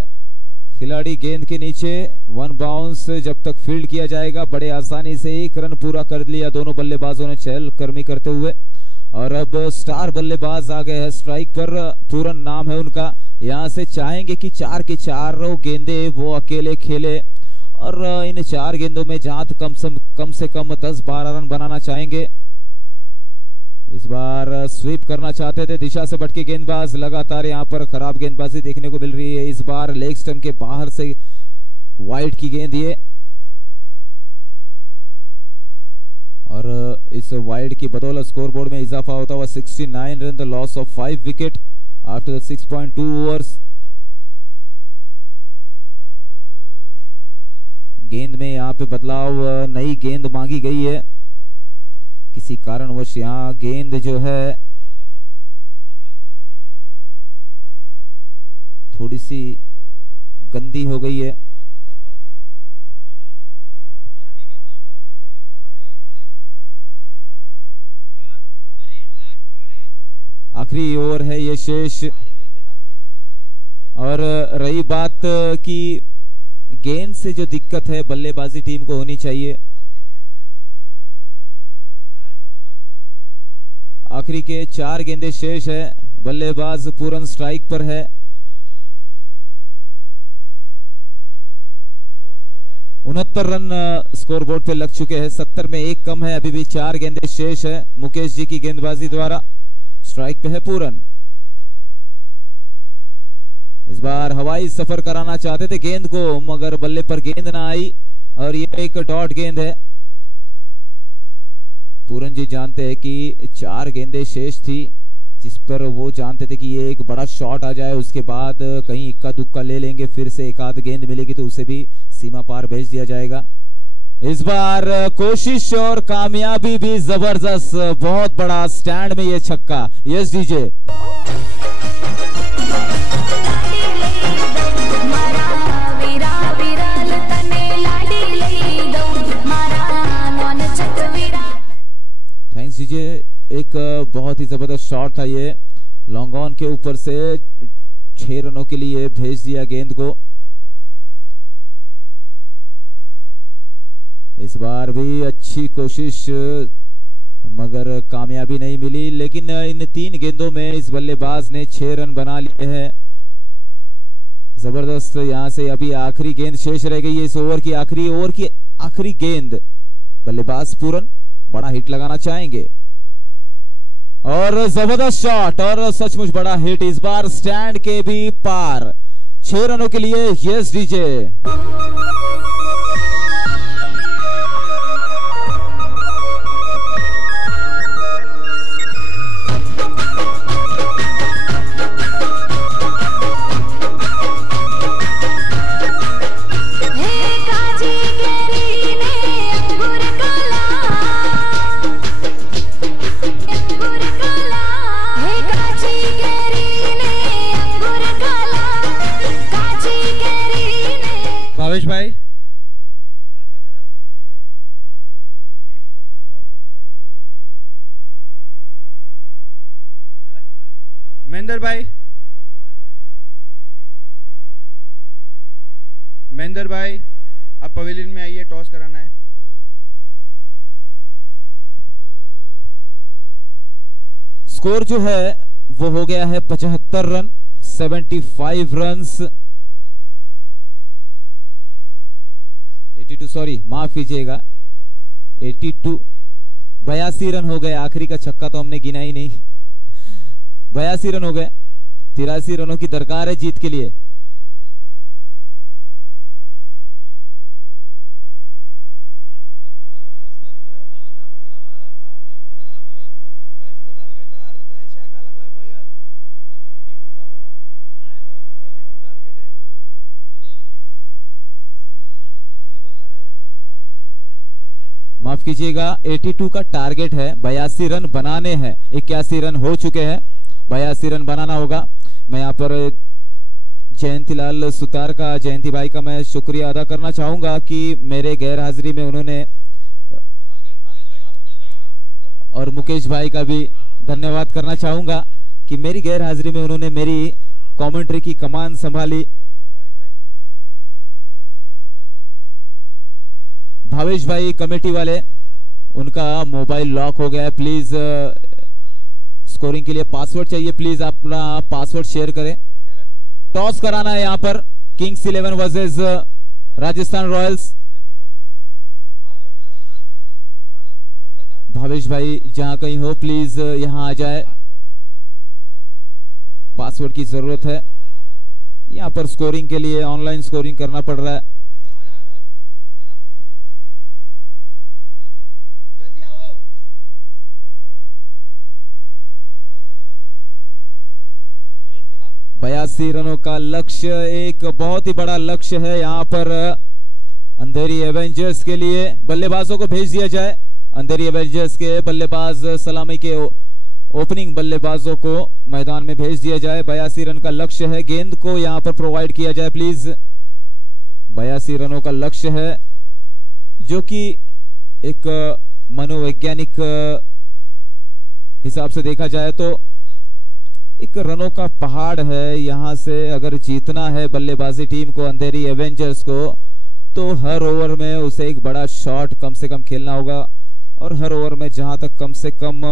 खिलाड़ी गेंद के नीचे। 1 बाउंस जब तक फील्ड किया जाएगा। बड़े आसानी से 1 रन पूरा कर लिया दोनों बल्लेबाजों ने चहलकदमी करते हुए। और अब स्टार बल्लेबाज आ गए हैं स्ट्राइक पर, पूरन नाम है उनका। यहां से चाहेंगे कि 4 के 4 गेंदे वो अकेले खेले, और इन 4 गेंदों में जहां कम से कम 10-12 रन बनाना चाहेंगे। इस बार स्वीप करना चाहते थे दिशा से भटके गेंदबाज। लगातार यहां पर खराब गेंदबाजी देखने को मिल रही है। इस बार लेग स्टंप के बाहर से वाइड की गेंद ये, और इस वाइड की बदौलत स्कोरबोर्ड में इजाफा होता हुआ 69 run, the loss of 5 wicket after 6.2 overs. गेंद में यहां पे बदलाव, नई गेंद मांगी गई है। किसी कारणवश यहां गेंद जो है थोड़ी सी गंदी हो गई है। आखिरी ओवर है ये शेष। और रही बात की गेंद से जो दिक्कत है बल्लेबाजी टीम को होनी चाहिए। आखिरी के 4 गेंदें शेष है। बल्लेबाज पूरन स्ट्राइक पर है। 69 रन स्कोरबोर्ड पे लग चुके हैं। 70 में 1 कम है। अभी भी 4 गेंदें शेष है। मुकेश जी की गेंदबाजी द्वारा स्ट्राइक पे है पूरन। इस बार हवाई सफर कराना चाहते थे गेंद को, मगर बल्ले पर गेंद ना आई और ये एक डॉट गेंद है। पूरन जी जानते हैं कि 4 गेंदें शेष थी, जिस पर वो जानते थे कि ये एक बड़ा शॉट आ जाए, उसके बाद कहीं इक्का दुक्का ले लेंगे, फिर से एक आध गेंद मिलेगी तो उसे भी सीमा पार भेज दिया जाएगा। इस बार कोशिश और कामयाबी भी जबरदस्त। बहुत बड़ा स्टैंड में ये छक्का। Yes DJ. Thanks DJ. एक बहुत ही जबरदस्त शॉट था ये। लॉन्ग ऑन के ऊपर से 6 रनों के लिए भेज दिया गेंद को। इस बार भी अच्छी कोशिश मगर कामयाबी नहीं मिली, लेकिन इन 3 गेंदों में इस बल्लेबाज ने 6 रन बना लिए हैं। जबरदस्त। यहां से अभी आखिरी गेंद शेष रह गई है इस ओवर की। आखिरी गेंद बल्लेबाज पूरन बड़ा हिट लगाना चाहेंगे और जबरदस्त शॉट और सचमुच बड़ा हिट। इस बार स्टैंड के भी पार 6 रनों के लिए। Yes DJ. भावेश भाई, महेंद्र भाई, आप पवेलियन में आइए, टॉस कराना है। स्कोर जो है वो हो गया है 75 रन, 75 रन्स। 82, सॉरी माफ कीजिएगा, 82, 82 रन हो गए। आखिरी का छक्का तो हमने गिना ही नहीं। 82 रन हो गए। 83 रनों की दरकार है जीत के लिए। माफ कीजिएगा, 82 का टारगेट है। 82 रन बनाने हैं। 81 रन हो चुके हैं, 82 रन बनाना होगा। मैं यहाँ पर जयंतीलाल सुतार का, जयंती भाई का मैं शुक्रिया अदा करना चाहूंगा कि मेरे गैर हाजिरी में उन्होंने, और मुकेश भाई का भी धन्यवाद करना चाहूंगा कि मेरी गैर हाजिरी में उन्होंने मेरी कमेंट्री की कमान संभाली। भावेश भाई कमेटी वाले, उनका मोबाइल लॉक हो गया है। प्लीज स्कोरिंग के लिए पासवर्ड चाहिए, प्लीज अपना पासवर्ड शेयर करें। टॉस कराना है यहां पर Kings 11 versus Rajasthan Royals. Bhavesh भाई जहां कहीं हो प्लीज यहां आ जाए, पासवर्ड की जरूरत है। यहां पर स्कोरिंग के लिए ऑनलाइन स्कोरिंग करना पड़ रहा है। बयासी रनों का लक्ष्य एक बहुत ही बड़ा लक्ष्य है यहां पर अंधेरी एवेंजर्स के लिए। बल्लेबाजों को भेज दिया जाए। अंधेरी एवेंजर्स के बल्लेबाज सलामी के ओपनिंग बल्लेबाजों को मैदान में भेज दिया जाए। 82 रन का लक्ष्य है, गेंद को यहां पर प्रोवाइड किया जाए प्लीज। 82 रनों का लक्ष्य है, जो कि एक मनोवैज्ञानिक हिसाब से देखा जाए तो एक रनों का पहाड़ है। यहां से अगर जीतना है बल्लेबाजी टीम को, अंधेरी एवेंजर्स को, तो हर ओवर में उसे एक बड़ा शॉट कम से कम खेलना होगा और हर ओवर में जहां तक कम से कम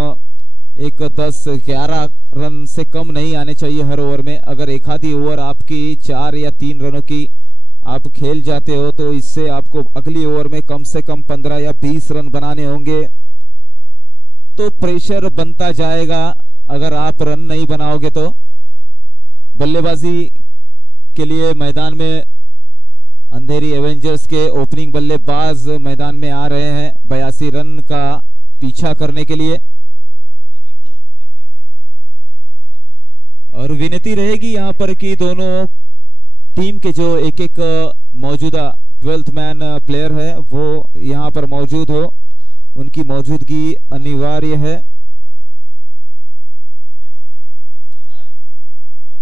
एक 10-11 रन से कम नहीं आने चाहिए हर ओवर में। अगर एक आधी ओवर आपकी 4 या 3 रनों की आप खेल जाते हो तो इससे आपको अगली ओवर में कम से कम 15 या 20 रन बनाने होंगे, तो प्रेशर बनता जाएगा अगर आप रन नहीं बनाओगे तो। बल्लेबाजी के लिए मैदान में अंधेरी एवेंजर्स के ओपनिंग बल्लेबाज मैदान में आ रहे हैं 82 रन का पीछा करने के लिए। और विनती रहेगी यहां पर कि दोनों टीम के जो एक एक मौजूदा 12th मैन प्लेयर है वो यहां पर मौजूद हो, उनकी मौजूदगी अनिवार्य है।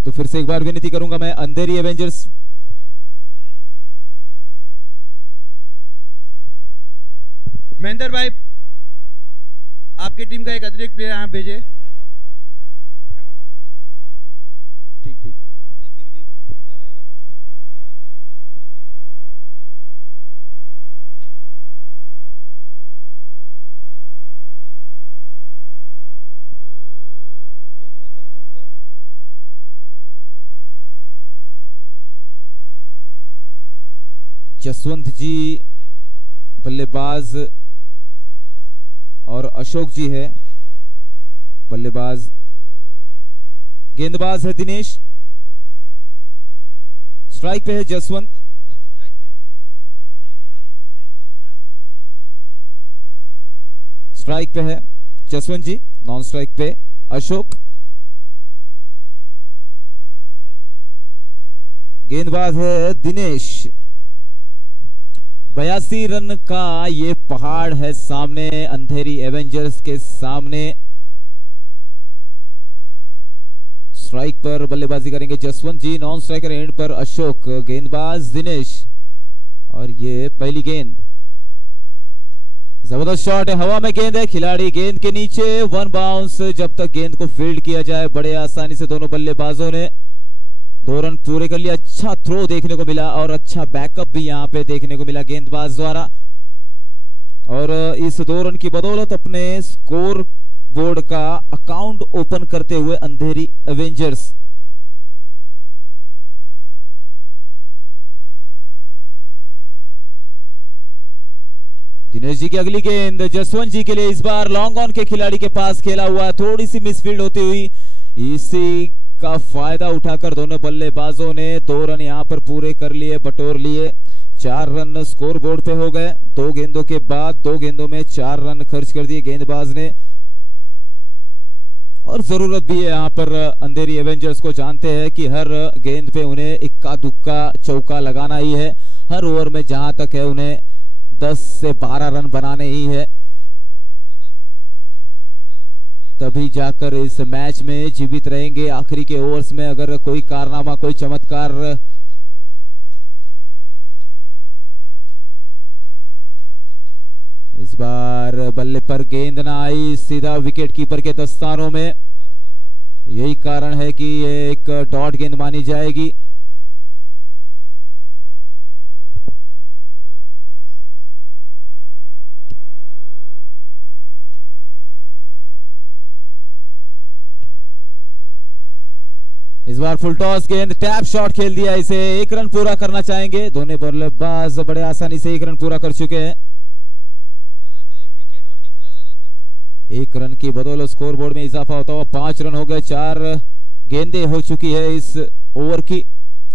तो फिर से एक बार विनती करूंगा मैं, अंधेरी एवेंजर्स महेंद्र भाई, आपकी टीम का एक अतिरिक्त प्लेयर यहां भेजे। ठीक ठीक, नहीं फिर भी भेजा रहेगा तो अच्छा। जसवंत जी बल्लेबाज और अशोक जी है बल्लेबाज। गेंदबाज है दिनेश, स्ट्राइक पे है जसवंत, स्ट्राइक पे है जसवंत जी, नॉन स्ट्राइक पे अशोक। गेंदबाज है दिनेश। 82 रन का ये पहाड़ है सामने अंधेरी एवेंजर्स के सामने। स्ट्राइक पर बल्लेबाजी करेंगे जसवंत जी, नॉन स्ट्राइकर एंड पर अशोक, गेंदबाज दिनेश। और ये पहली गेंद, जबरदस्त शॉट है, हवा में गेंद है, खिलाड़ी गेंद के नीचे, 1 बाउंस। जब तक गेंद को फील्ड किया जाए बड़े आसानी से दोनों बल्लेबाजों ने 2 रन पूरे कर लिया। अच्छा थ्रो देखने को मिला और अच्छा बैकअप भी यहां पे देखने को मिला गेंदबाज द्वारा। और इस 2 रन की बदौलत अपने स्कोर बोर्ड का अकाउंट ओपन करते हुए अंधेरी एवेंजर्स। दिनेश जी की अगली गेंद जसवंत जी के लिए, इस बार लॉन्ग ऑन के खिलाड़ी के पास खेला हुआ, थोड़ी सी मिसफील्ड होती हुई, इसी का फायदा उठाकर दोनों बल्लेबाजों ने 2 रन यहां पर पूरे कर लिए, बटोर लिए। 4 रन स्कोर बोर्ड पे हो गए। 2 गेंदों के बाद 2 गेंदों में 4 रन खर्च कर दिए गेंदबाज ने। और जरूरत भी है यहाँ पर अंधेरी एवेंजर्स को, जानते हैं कि हर गेंद पे उन्हें इक्का दुक्का चौका लगाना ही है। हर ओवर में जहां तक है उन्हें 10 से 12 रन बनाने ही है, तभी जाकर इस मैच में जीवित रहेंगे। आखिरी के ओवर्स में अगर कोई कारनामा, कोई चमत्कार इस बार बल्ले पर गेंद ना आई, सीधा विकेट कीपर के दस्तानों में। यही कारण है कि ये एक डॉट गेंद मानी जाएगी। इस बार फुल टॉस गेंद, टैप शॉट खेल दिया, इसे 1 रन पूरा करना चाहेंगे। दोनों बल्लेबाज बड़े आसानी से 1 रन पूरा कर चुके हैं। 1 रन की बदौलत स्कोर बोर्ड में इजाफा होता हुआ 5 रन हो गए। 4 गेंदें हो चुकी है इस ओवर की,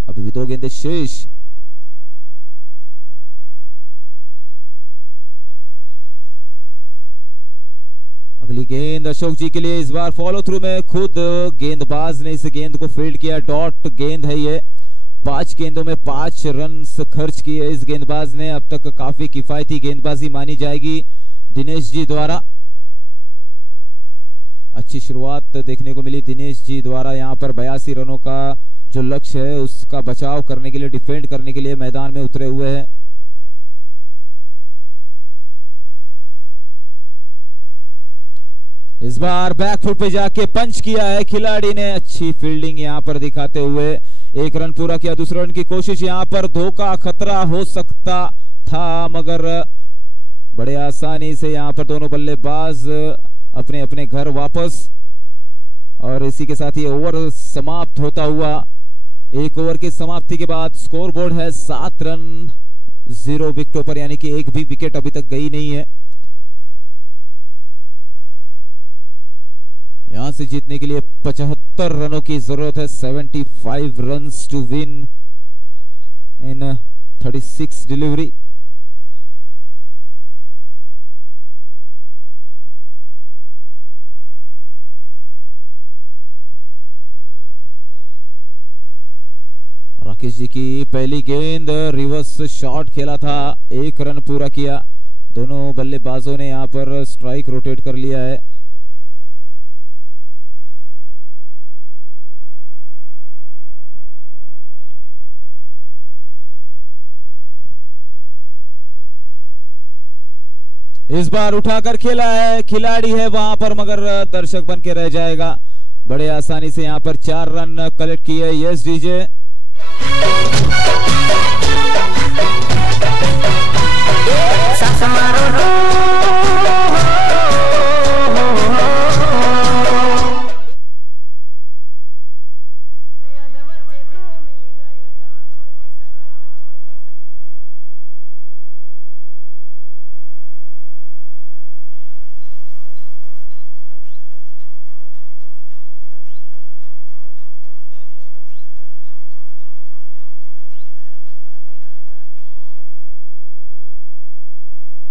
अभी भी 2 गेंदें शेष। अगली गेंद अशोक जी के लिए, इस बार फॉलो थ्रू में खुद गेंदबाज ने इस गेंद को फील्ड किया। डॉट गेंद है ये, 5 गेंदों में 5 रन खर्च किए इस गेंदबाज ने। अब तक काफी किफायती गेंदबाजी मानी जाएगी दिनेश जी द्वारा। अच्छी शुरुआत देखने को मिली दिनेश जी द्वारा। यहाँ पर 82 रनों का जो लक्ष्य है उसका बचाव करने के लिए, डिफेंड करने के लिए मैदान में उतरे हुए हैं। इस बार बैकफुट पे जाके पंच किया है खिलाड़ी ने, अच्छी फील्डिंग यहाँ पर दिखाते हुए 1 रन पूरा किया। दूसरे रन की कोशिश, यहाँ पर धोखा खतरा हो सकता था मगर बड़े आसानी से यहाँ पर दोनों बल्लेबाज अपने अपने घर वापस। और इसी के साथ ये ओवर समाप्त होता हुआ, 1 ओवर की समाप्ति के बाद स्कोर बोर्ड है 7 रन 0 विकेटों पर, यानी कि एक भी विकेट अभी तक गई नहीं है। यहां से जीतने के लिए 75 रनों की जरूरत है। 75 runs to win in 36 delivery. Rakesh ji की पहली गेंद, रिवर्स शॉट खेला था, 1 रन पूरा किया। दोनों बल्लेबाजों ने यहां पर स्ट्राइक रोटेट कर लिया है। इस बार उठाकर खेला है, खिलाड़ी है वहां पर मगर दर्शक बन के रह जाएगा। बड़े आसानी से यहां पर 4 रन कलेक्ट किए। यस डीजे,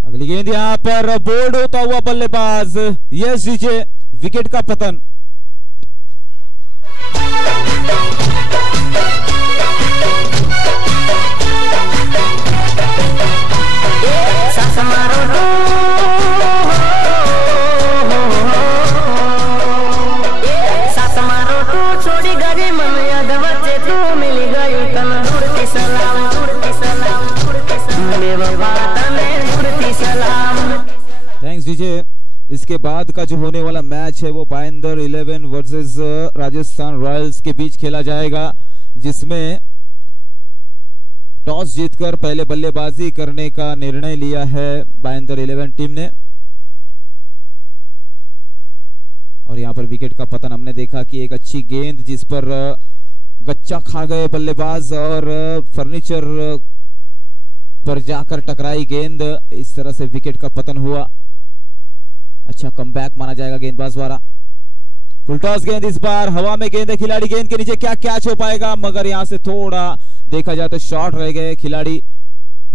अगली गेंद यहां पर बोल्ड होता हुआ बल्लेबाज, यस डीजे, विकेट का पतन। Thanks DJ. इसके बाद का जो होने वाला मैच है वो बाइंदर 11 वर्सेस राजस्थान रॉयल्स के बीच खेला जाएगा, जिसमें टॉस जीतकर पहले बल्लेबाजी करने का निर्णय लिया है बाइंदर 11 टीम ने। और यहां पर विकेट का पतन हमने देखा कि एक अच्छी गेंद जिस पर गच्चा खा गए बल्लेबाज और फर्नीचर पर जाकर टकराई गेंद, इस तरह से विकेट का पतन हुआ। अच्छा कमबैक माना जाएगा गेंदबाज द्वारा। फुल टॉस गेंद, इस बार हवा में गेंद है, खिलाड़ी गेंद के नीचे, क्या कैच हो पाएगा, मगर यहां से थोड़ा देखा जाए तो शॉर्ट रह गए खिलाड़ी।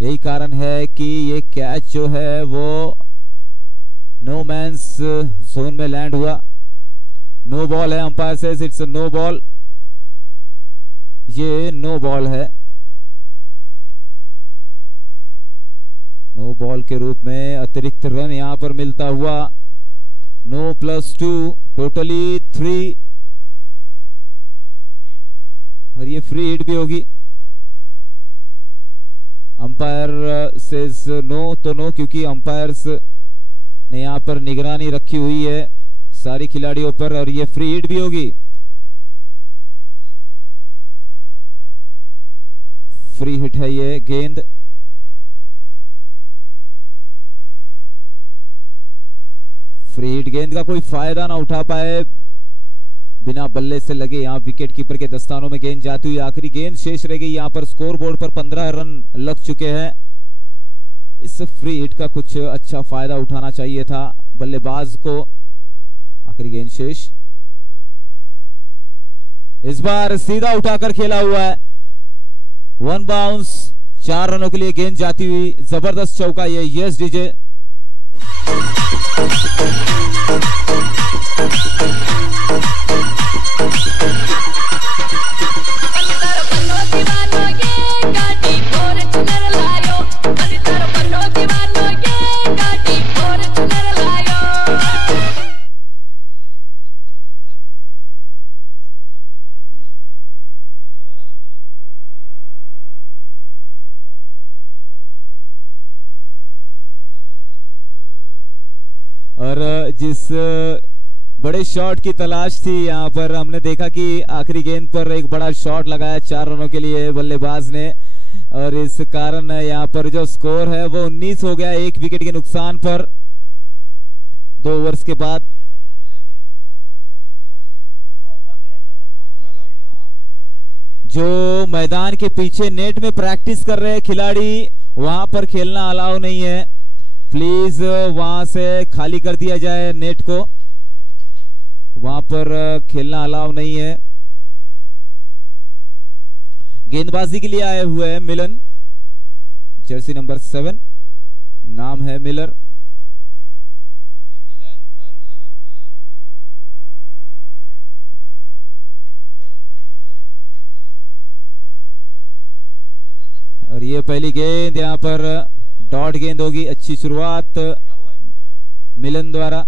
यही कारण है कि ये कैच जो है वो नो मैंस जोन में लैंड हुआ। नो बॉल है, umpire says it's no ball, ये नो बॉल है। नो बॉल के रूप में अतिरिक्त रन यहां पर मिलता हुआ, नो +2 टोटली 3, और ये फ्री हिट भी होगी। अंपायर सेज नो तो नो, क्योंकि अंपायर्स ने यहां पर निगरानी रखी हुई है सारी खिलाड़ियों पर, और ये फ्री हिट भी होगी। फ्री हिट है ये गेंद। फ्री हिट गेंद का कोई फायदा ना उठा पाए, बिना बल्ले से लगे यहां विकेट कीपर के दस्तानों में गेंद जाती हुई आखिरी गेंद शेष रह गई। यहां पर स्कोर बोर्ड पर 15 रन लग चुके हैं। इस फ्री हिट का कुछ अच्छा फायदा उठाना चाहिए था बल्लेबाज को। आखिरी गेंद शेष, इस बार सीधा उठाकर खेला हुआ है, 1 बाउंस, 4 रनों के लिए गेंद जाती हुई, जबरदस्त चौका ये। यस डीजे, और जिस बड़े शॉट की तलाश थी यहाँ पर हमने देखा कि आखिरी गेंद पर एक बड़ा शॉट लगाया 4 रनों के लिए बल्लेबाज ने, और इस कारण यहाँ पर जो स्कोर है वो 19 हो गया 1 विकेट के नुकसान पर 2 ओवर्स के बाद। जो मैदान के पीछे नेट में प्रैक्टिस कर रहे हैं खिलाड़ी, वहां पर खेलना अलाउ नहीं है, प्लीज वहां से खाली कर दिया जाए नेट को, वहां पर खेलना अलाउ नहीं है। गेंदबाजी के लिए आए हुए हैं मिलन, जर्सी नंबर 7, नाम है मिलर। और ये पहली गेंद यहाँ पर डॉट गेंद होगी। अच्छी शुरुआत मिलन द्वारा।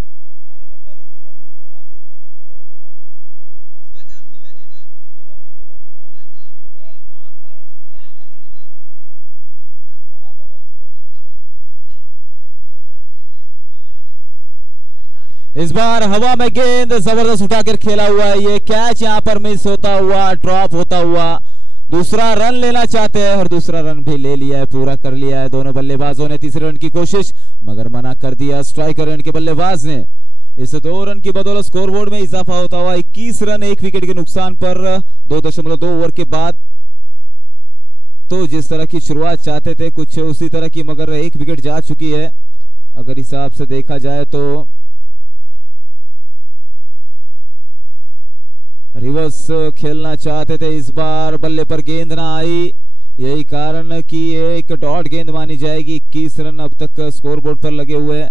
इस बार हवा में गेंद जबरदस्त उठाकर खेला हुआ है, ये कैच यहाँ पर मिस होता हुआ, ड्रॉप होता हुआ। दूसरा रन लेना चाहते हैं और दूसरा रन भी ले लिया है, पूरा कर लिया है दोनों बल्लेबाजों ने। तीसरे रन की कोशिश मगर मना कर दिया स्ट्राइकर रन के बल्लेबाज ने। इस 2 रन की बदौलत स्कोरबोर्ड में इजाफा होता हुआ 21 रन 1 विकेट के नुकसान पर 2.2 ओवर के बाद। तो जिस तरह की शुरुआत चाहते थे कुछ उसी तरह की, मगर 1 विकेट जा चुकी है अगर हिसाब से देखा जाए तो। रिवर्स खेलना चाहते थे, इस बार बल्ले पर गेंद ना आई, यही कारण कि एक डॉट गेंद मानी जाएगी। 21 रन अब तक स्कोरबोर्ड पर लगे हुए हैं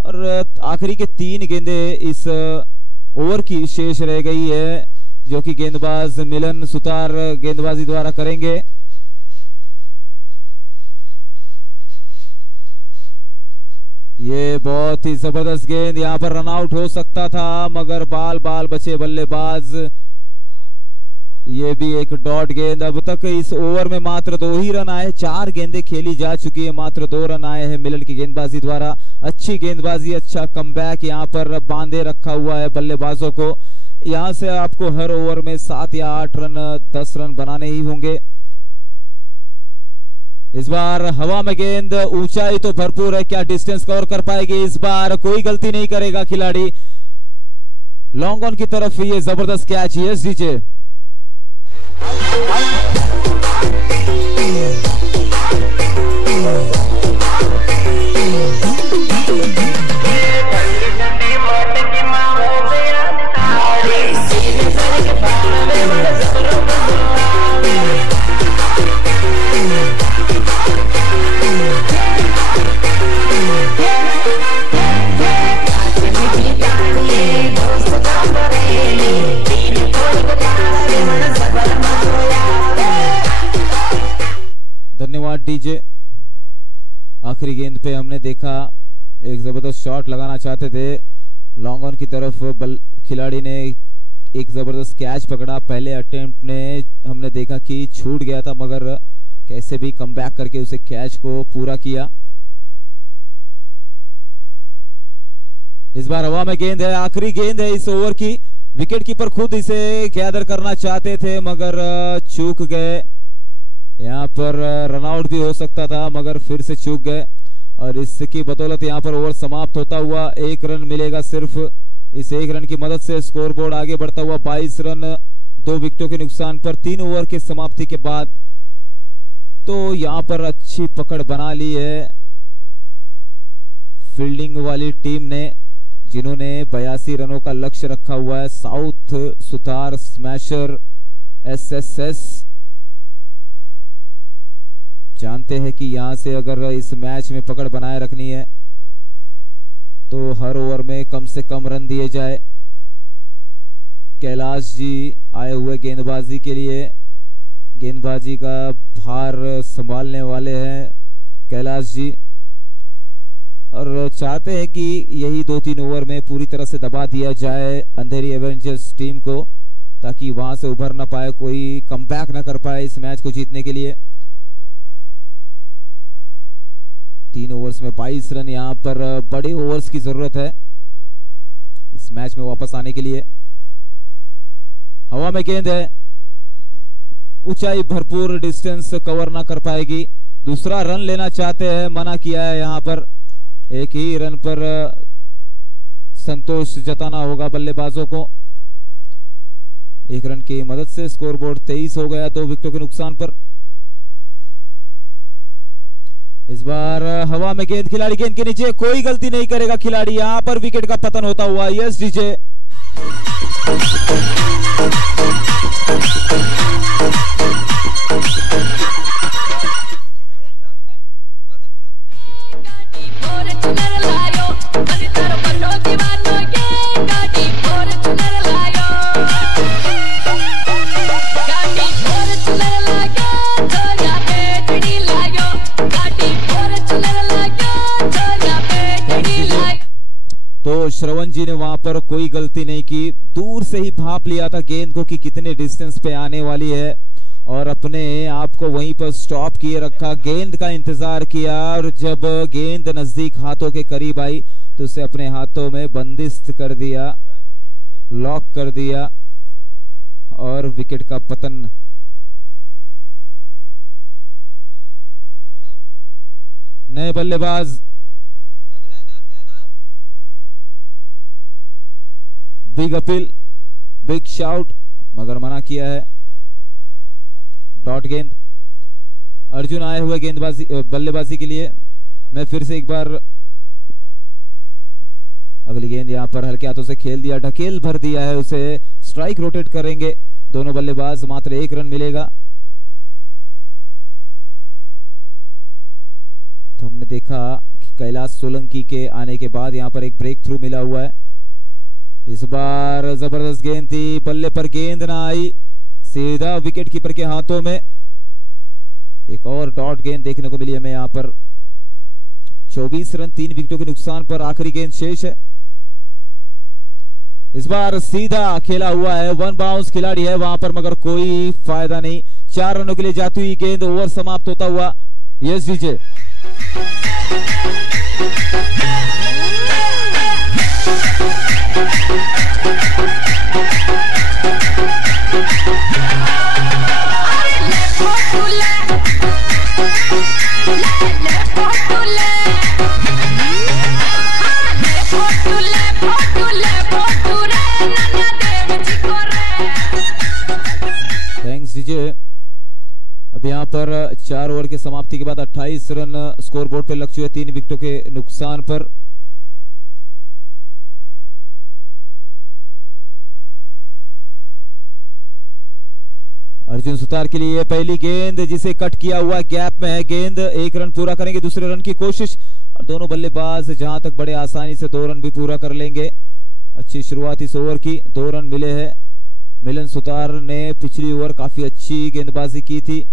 और आखिरी के 3 गेंदें इस ओवर की शेष रह गई है, जो कि गेंदबाज मिलन सुतार गेंदबाजी द्वारा करेंगे। ये बहुत ही जबरदस्त गेंद, यहाँ पर रन आउट हो सकता था मगर बाल बचे बल्लेबाज। ये भी एक डॉट गेंद। अब तक इस ओवर में मात्र 2 ही रन आए, 4 गेंदें खेली जा चुकी है, मात्र 2 रन आए हैं मिलन की गेंदबाजी द्वारा। अच्छी गेंदबाजी, अच्छा कमबैक यहाँ पर बांधे रखा हुआ है बल्लेबाजों को। यहाँ से आपको हर ओवर में 7 या 8 रन 10 रन बनाने ही होंगे। इस बार हवा में गेंद, ऊंचाई तो भरपूर है, क्या डिस्टेंस कवर कर पाएगी इस बार? कोई गलती नहीं करेगा खिलाड़ी। लॉन्ग ऑन की तरफ ये जबरदस्त कैच। यस डीजे, धन्यवाद डीजे। आखिरी गेंद पे हमने देखा एक जबरदस्त शॉट लगाना चाहते थे, लॉन्ग ऑन की तरफ खिलाड़ी ने एक जबरदस्त कैच पकड़ा। पहले अटेम्प्ट में हमने देखा कि छूट गया था मगर कैसे भी कमबैक करके उसे कैच को पूरा किया। इस बार हवा में गेंद है, आखिरी गेंद है इस ओवर की। विकेट कीपर खुद इसे गैदर करना चाहते थे मगर चूक गए। यहाँ पर रन आउट भी हो सकता था मगर फिर से चूक गए और इसकी बदौलत यहाँ पर ओवर समाप्त होता हुआ 1 रन मिलेगा सिर्फ। इस 1 रन की मदद से स्कोरबोर्ड आगे बढ़ता हुआ 22 रन 2 विकेटों के नुकसान पर 3 ओवर की समाप्ति के बाद। तो यहाँ पर अच्छी पकड़ बना ली है फील्डिंग वाली टीम ने, जिन्होंने 82 रनों का लक्ष्य रखा हुआ है। साउथ सुतार स्मैशर SSS जानते हैं कि यहां से अगर इस मैच में पकड़ बनाए रखनी है तो हर ओवर में कम से कम रन दिए जाए। कैलाश जी आए हुए गेंदबाजी के लिए, गेंदबाजी का भार संभालने वाले हैं कैलाश जी और चाहते हैं कि यही 2-3 ओवर में पूरी तरह से दबा दिया जाए अंधेरी एवेंजर्स टीम को, ताकि वहां से उभर ना पाए, कोई कमबैक ना कर पाए इस मैच को जीतने के लिए। 3 ओवर्स में 22 रन। यहाँ पर बड़े ओवर्स की जरूरत है इस मैच में वापस आने के लिए। हवा में गेंद है, ऊंचाई भरपूर, डिस्टेंस कवर ना कर पाएगी। दूसरा रन लेना चाहते हैं, मना किया है। यहाँ पर एक ही रन पर संतोष जताना होगा बल्लेबाजों को। 1 रन की मदद से स्कोरबोर्ड 23 हो गया 2 विकेटों के नुकसान पर। इस बार हवा में गेंद, खिलाड़ी गेंद के नीचे, कोई गलती नहीं करेगा खिलाड़ी। यहां पर विकेट का पतन होता हुआ। यस डीजे, तो श्रवण जी ने वहां पर कोई गलती नहीं की, दूर से ही भाप लिया था गेंद को कि कितने डिस्टेंस पे आने वाली है और अपने आप को वहीं पर स्टॉप किए रखा, गेंद का इंतजार किया और जब गेंद नजदीक हाथों के करीब आई तो उसे अपने हाथों में बंदिस्त कर दिया, लॉक कर दिया और विकेट का पतन। नए बल्लेबाज बिग अपील, बिग शाउट, मगर मना किया है। डॉट गेंद, अर्जुन आए हुए गेंदबाजी बल्लेबाजी के लिए। मैं फिर से एक बार, अगली गेंद यहां पर हल्के हाथों से खेल दिया, ढकेल भर दिया है उसे। स्ट्राइक रोटेट करेंगे दोनों बल्लेबाज, मात्र 1 रन मिलेगा। तो हमने देखा कि कैलाश सोलंकी के आने के बाद यहां पर एक ब्रेक थ्रू मिला हुआ है। इस बार जबरदस्त गेंद थी, बल्ले पर गेंद ना आई, सीधा विकेट कीपर के हाथों में। एक और डॉट गेंद देखने को मिली हमें यहां पर। 24 रन 3 विकेटों के नुकसान पर आखिरी गेंद शेष है। इस बार सीधा खेला हुआ है, 1 बाउंस खिलाड़ी है वहां पर, मगर कोई फायदा नहीं। 4 रनों के लिए जाती हुई गेंद, ओवर समाप्त होता हुआ। Yes DJ, thanks DJ. अब यहां पर 4 ओवर की समाप्ति के बाद 28 रन स्कोरबोर्ड पर लग चुके 3 विकेटों के नुकसान पर। अर्जुन सुतार के लिए पहली गेंद, जिसे कट किया हुआ गैप में है गेंद। 1 रन पूरा करेंगे, दूसरे रन की कोशिश और दोनों बल्लेबाज जहां तक बड़े आसानी से 2 रन भी पूरा कर लेंगे। अच्छी शुरुआत इस ओवर की, 2 रन मिले हैं। मिलन सुतार ने पिछली ओवर काफी अच्छी गेंदबाजी की थी।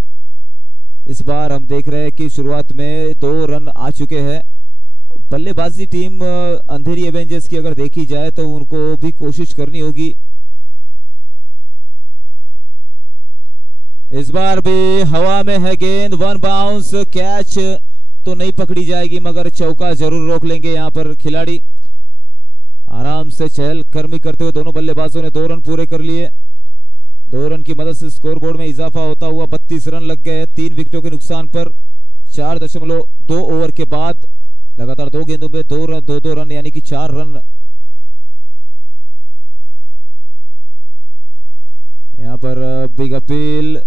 इस बार हम देख रहे हैं कि शुरुआत में 2 रन आ चुके हैं। बल्लेबाजी टीम अंधेरी एवेंजर्स की अगर देखी जाए तो उनको भी कोशिश करनी होगी। इस बार भी हवा में है गेंद, 1 बाउंस, कैच तो नहीं पकड़ी जाएगी मगर चौका जरूर रोक लेंगे यहां पर खिलाड़ी। आराम से चहल कर्मी करते हुए दोनों बल्लेबाजों ने 2 रन पूरे कर लिए। 2 रन की मदद से स्कोरबोर्ड में इजाफा होता हुआ 32 रन लग गए 3 विकेटों के नुकसान पर। 4.2 ओवर के बाद लगातार 2 गेंदों में 2 रन यानी कि 4 रन। यहां पर बिग अपील,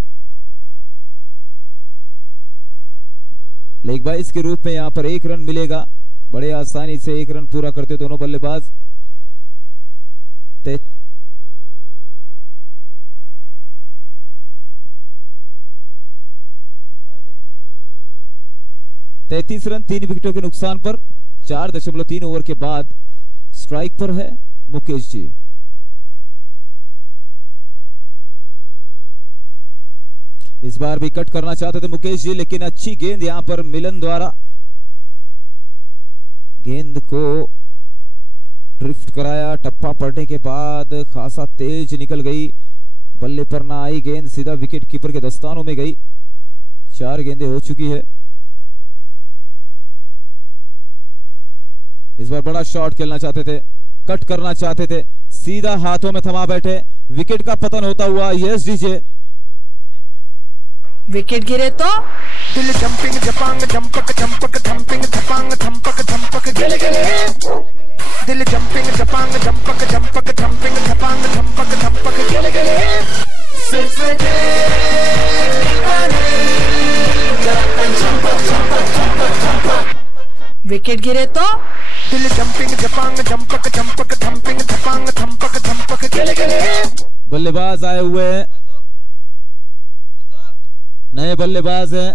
लेग बाइस के रूप में यहां पर 1 रन मिलेगा। बड़े आसानी से 1 रन पूरा करते दोनों बल्लेबाज। 33 रन 3 विकेटों के नुकसान पर। 4.3 ओवर के बाद स्ट्राइक पर है मुकेश जी। इस बार भी कट करना चाहते थे मुकेश जी, लेकिन अच्छी गेंद यहां पर मिलन द्वारा गेंद को ड्रिफ्ट कराया। टप्पा पड़ने के बाद खासा तेज निकल गई, बल्ले पर ना आई गेंद, सीधा विकेट कीपर के दस्तानों में गई। 4 गेंदें हो चुकी है। इस बार बड़ा शॉट खेलना चाहते थे, कट करना चाहते थे, सीधा हाथों में थमा बैठे। विकेट का पतन होता हुआ। यस डीजे, विकेट गिरे तो दिल जंपिंग जपांग जंपक जंपक थंपिंग थपांग थंपक थंपक गिले गिले, दिल जंपिंग जपांग जंपक जंपक थंपिंग थपांग थंपक थंपक गिले गिले, सिर्फ विकेट गिरे तो दिल जंपिंग जपांग जंपक जंपक थंपिंग थपांग थंपक थंपक गिले गिले। बल्लेबाज आए हुए हैं, नए बल्लेबाज हैं।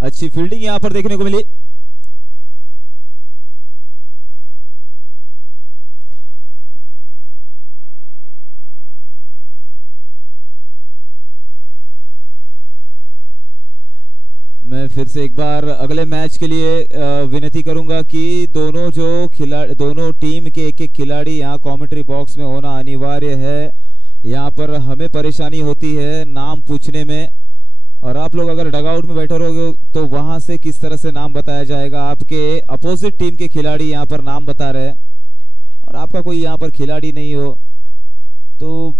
अच्छी फील्डिंग यहां पर देखने को मिली। मैं फिर से एक बार अगले मैच के लिए विनती करूंगा कि दोनों टीम के एक एक खिलाड़ी यहां कमेंट्री बॉक्स में होना अनिवार्य है। यहां पर हमें परेशानी होती है नाम पूछने में, और आप लोग अगर डगआउट में बैठे रहोगे तो वहां से किस तरह से नाम बताया जाएगा। आपके अपोजिट टीम के खिलाड़ी यहां पर नाम बता रहे हैं और आपका कोई यहां पर खिलाड़ी नहीं हो, तो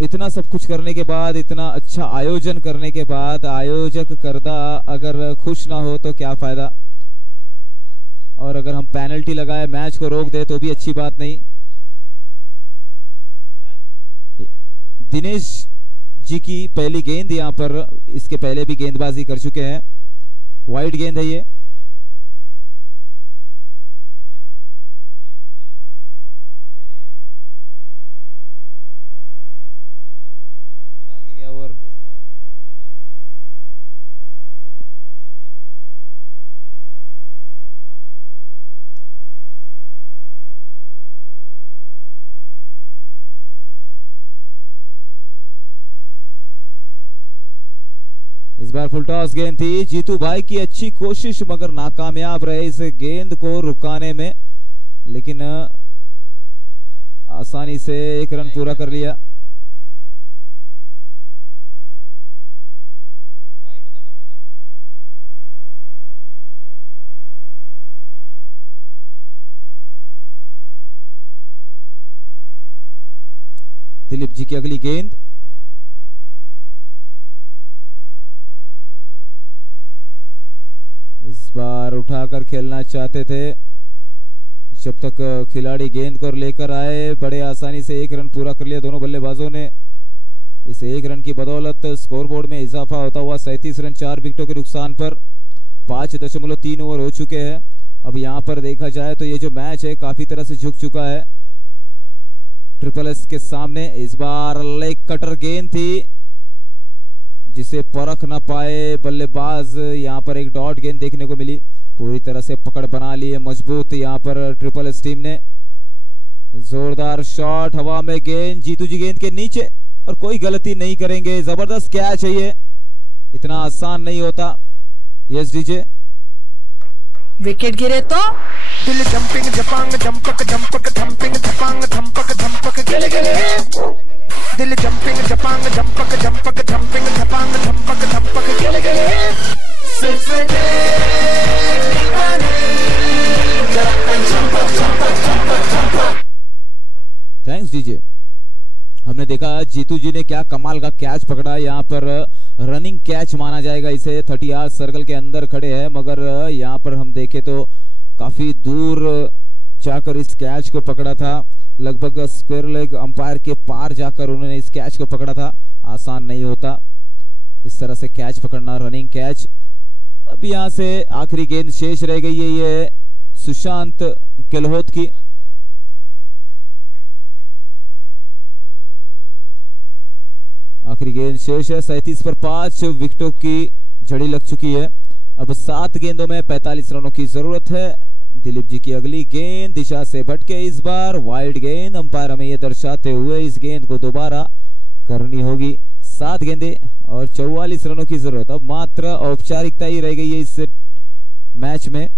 इतना सब कुछ करने के बाद, इतना अच्छा आयोजन करने के बाद आयोजक करदा अगर खुश ना हो तो क्या फायदा। और अगर हम पेनल्टी लगाए, मैच को रोक दे तो भी अच्छी बात नहीं। दिनेश जी की पहली गेंद यहां पर, इसके पहले भी गेंदबाजी कर चुके हैं। वाइड गेंद है ये। इस बार फुल टॉस गेंद थी। जीतू भाई की अच्छी कोशिश मगर नाकामयाब रहे इस गेंद को रुकाने में, लेकिन आसानी से एक रन पूरा कर लिया। दिलीप जी की अगली गेंद, इस बार उठाकर खेलना चाहते थे। जब तक खिलाड़ी गेंद को लेकर आए, बड़े आसानी से एक रन पूरा कर लिया दोनों बल्लेबाजों ने। इस एक रन की बदौलत स्कोरबोर्ड में इजाफा होता हुआ 37 रन 4 विकेटों के नुकसान पर 5.3 ओवर हो चुके हैं। अब यहां पर देखा जाए तो ये जो मैच है काफी तरह से झुक चुका है ट्रिपल एस के सामने। इस बार लेग कटर गेंद थी जिसे परख ना पाए बल्लेबाज। यहां पर एक डॉट गेंद देखने को मिली। पूरी तरह से पकड़ बना ली है मजबूत यहां पर ट्रिपल एस टीम ने। जोरदार शॉट, हवा में गेंद, जीतू जी गेंद के नीचे और कोई गलती नहीं करेंगे। जबरदस्त कैच है ये, इतना आसान नहीं होता। यस डीजे, विकेट गिरे तो दिल जंपिंग जपांग जंपक जंपक थंपिंग थपांग थंपक थंपक गिले गिले, दिल जंपिंग जपांग जंपक जंपक थंपिंग थपांग थंपक थंपक गिले गिले, सिर्फ थैंक्स डीजे। हमने देखा जीतू जी ने क्या कमाल का कैच पकड़ा। यहाँ पर रनिंग कैच माना जाएगा इसे। 30 यार्ड सर्कल के अंदर खड़े हैं, मगर यहाँ पर हम देखें तो काफी दूर जाकर इस कैच को पकड़ा था। लगभग स्क्वायर लेग अंपायर के पार जाकर उन्होंने इस कैच को पकड़ा था। आसान नहीं होता इस तरह से कैच पकड़ना, रनिंग कैच। अब यहाँ से आखिरी गेंद शेष रह गई है ये सुशांत गहलोत की। आखिरी गेंद शेष है। 37 पर 5 विकेटों की झड़ी लग चुकी है। अब 7 गेंदों में 45 रनों की जरूरत है। दिलीप जी की अगली गेंद दिशा से भटके, इस बार वाइड गेंद। अंपायर हमें यह दर्शाते हुए इस गेंद को दोबारा करनी होगी। 7 गेंदे और 44 रनों की जरूरत। अब मात्र औपचारिकता ही रह गई है इस मैच में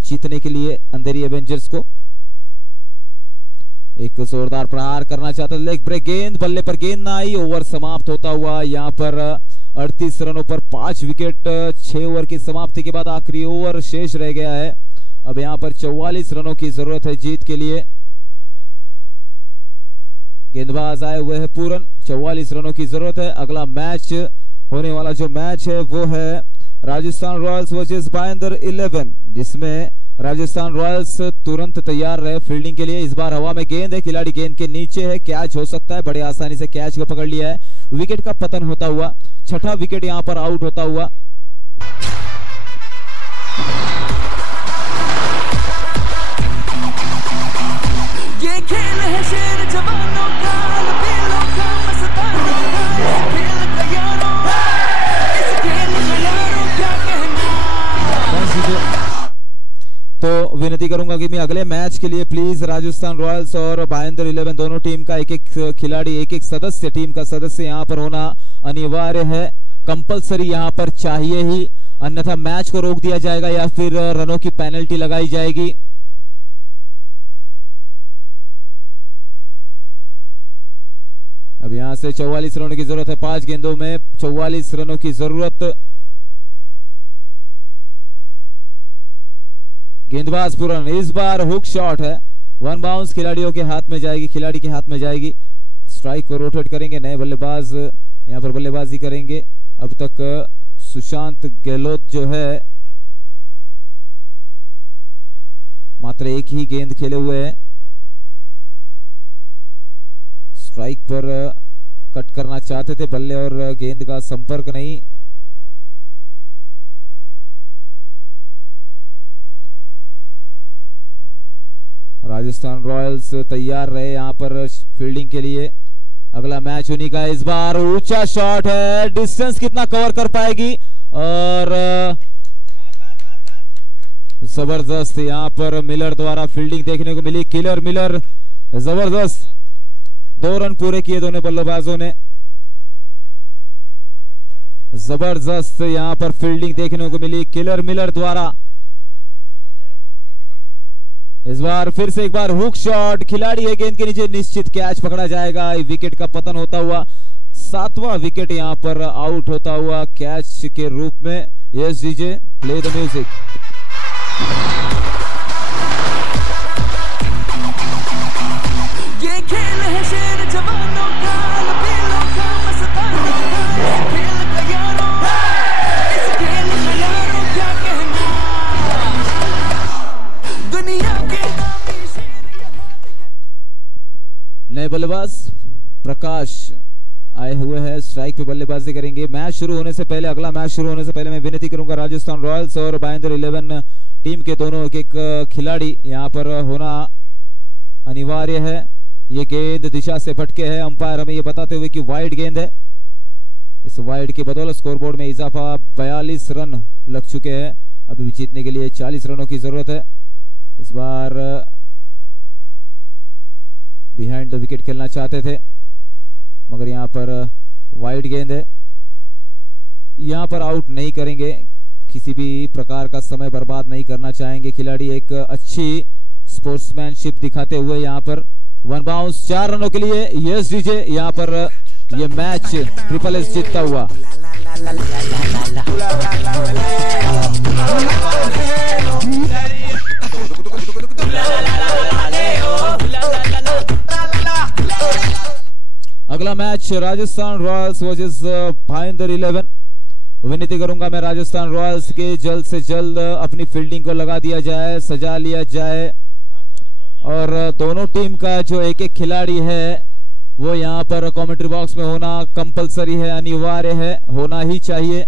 जीतने के लिए अंधेरी एवेंजर्स को। एक जोरदार प्रहार करना चाहता, लेग ब्रेक गेंद, बल्ले पर गेंद ना आई। ओवर समाप्त होता हुआ यहाँ पर 38 रनों पर 5 विकेट। 6 ओवर की समाप्ति के बाद आखिरी ओवर शेष रह गया है। अब यहाँ पर 44 रनों की जरूरत है जीत के लिए। गेंदबाज आए हुए हैं पूरन, 44 रनों की जरूरत है। अगला मैच होने वाला जो मैच है वो है राजस्थान रॉयल्स वर्सेस भाईंदर 11, जिसमें राजस्थान रॉयल्स तुरंत तैयार रहे फील्डिंग के लिए। इस बार हवा में गेंद है, खिलाड़ी गेंद के नीचे है, कैच हो सकता है। बड़े आसानी से कैच को पकड़ लिया है। विकेट का पतन होता हुआ, छठा विकेट यहां पर आउट होता हुआ। ये खेल है शेर जवानों का, लबेलों का, मस्तानों का, इस खेल का यारों, इस खेल का यारों क्या कहना। तो विनती करूंगा कि मैं अगले मैच के लिए प्लीज राजस्थान रॉयल्स और भाईंदर 11 दोनों टीम का एक एक खिलाड़ी, एक एक सदस्य, टीम का सदस्य यहां पर होना अनिवार्य है, कंपलसरी यहां पर चाहिए ही, अन्यथा मैच को रोक दिया जाएगा या फिर रनों की पेनल्टी लगाई जाएगी। अब यहां से 44 रनों की जरूरत है। 5 गेंदों में 44 रनों की जरूरत। गेंदबाज पूरन, इस बार हुक शॉट है, 1 बाउंस खिलाड़ियों के हाथ में जाएगी, खिलाड़ी के हाथ में जाएगी। स्ट्राइक को रोटेट करेंगे, नए बल्लेबाज यहां पर बल्लेबाजी करेंगे। अब तक सुशांत गहलोत जो है मात्र एक ही गेंद खेले हुए हैं। स्ट्राइक पर कट करना चाहते थे, बल्ले और गेंद का संपर्क नहीं। राजस्थान रॉयल्स तैयार रहे यहां पर फील्डिंग के लिए। अगला मैच उन्हीं का। इस बार ऊंचा शॉट है, डिस्टेंस कितना कवर कर पाएगी और जबरदस्त यहां पर मिलर द्वारा फील्डिंग देखने को मिली। किलर मिलर, जबरदस्त 2 रन पूरे किए दोनों बल्लेबाजों ने। जबरदस्त यहां पर फील्डिंग देखने को मिली किलर मिलर द्वारा। इस बार फिर से एक बार हुक शॉट, खिलाड़ी है गेंद के नीचे, निश्चित कैच पकड़ा जाएगा। विकेट का पतन होता हुआ 7वां विकेट यहां पर आउट होता हुआ कैच के रूप में। Yes DJ, play the music. ये खेल है शेर जवानों का, लबेलों का, मस्तानों का, इस खेल का यारों, इस खेल का यारों क्या कहना। दुनिया के नामी शेर यहाँ। नए बल्लेबाज प्रकाश आए हुए हैं, स्ट्राइक पे बल्लेबाजी करेंगे। मैच शुरू होने से पहले, अगला मैच शुरू होने से पहले मैं विनती करूंगा राजस्थान रॉयल्स और भाईंदर 11 टीम के दोनों एक खिलाड़ी यहां पर होना अनिवार्य है। ये गेंद दिशा से भटके है, अंपायर हमें ये बताते हुए कि वाइड गेंद है। इस वाइड की बदौलत स्कोरबोर्ड में इजाफा, 42 रन लग चुके हैं। अभी भी जीतने के लिए 40 रनों की जरूरत है। इस बार बिहाइंड द विकेट खेलना चाहते थे, मगर यहां पर वाइड गेंद है, यहां पर आउट नहीं करेंगे। किसी भी प्रकार का समय बर्बाद नहीं करना चाहेंगे खिलाड़ी, एक अच्छी स्पोर्ट्समैनशिप दिखाते हुए यहां पर 1 बाउंस 4 रनों के लिए। यस डीजे, यहां पर ये मैच ट्रिपल एस जीतता हुआ। अगला match Rajasthan Royals versus Bhayandar 11। विनती करूंगा मैं राजस्थान रॉयल्स के जल्द से जल्द अपनी फील्डिंग को लगा दिया जाए, सजा लिया जाए और दोनों टीम का जो एक एक खिलाड़ी है वो यहां पर कमेंट्री बॉक्स में होना कंपलसरी है, अनिवार्य है, होना ही चाहिए।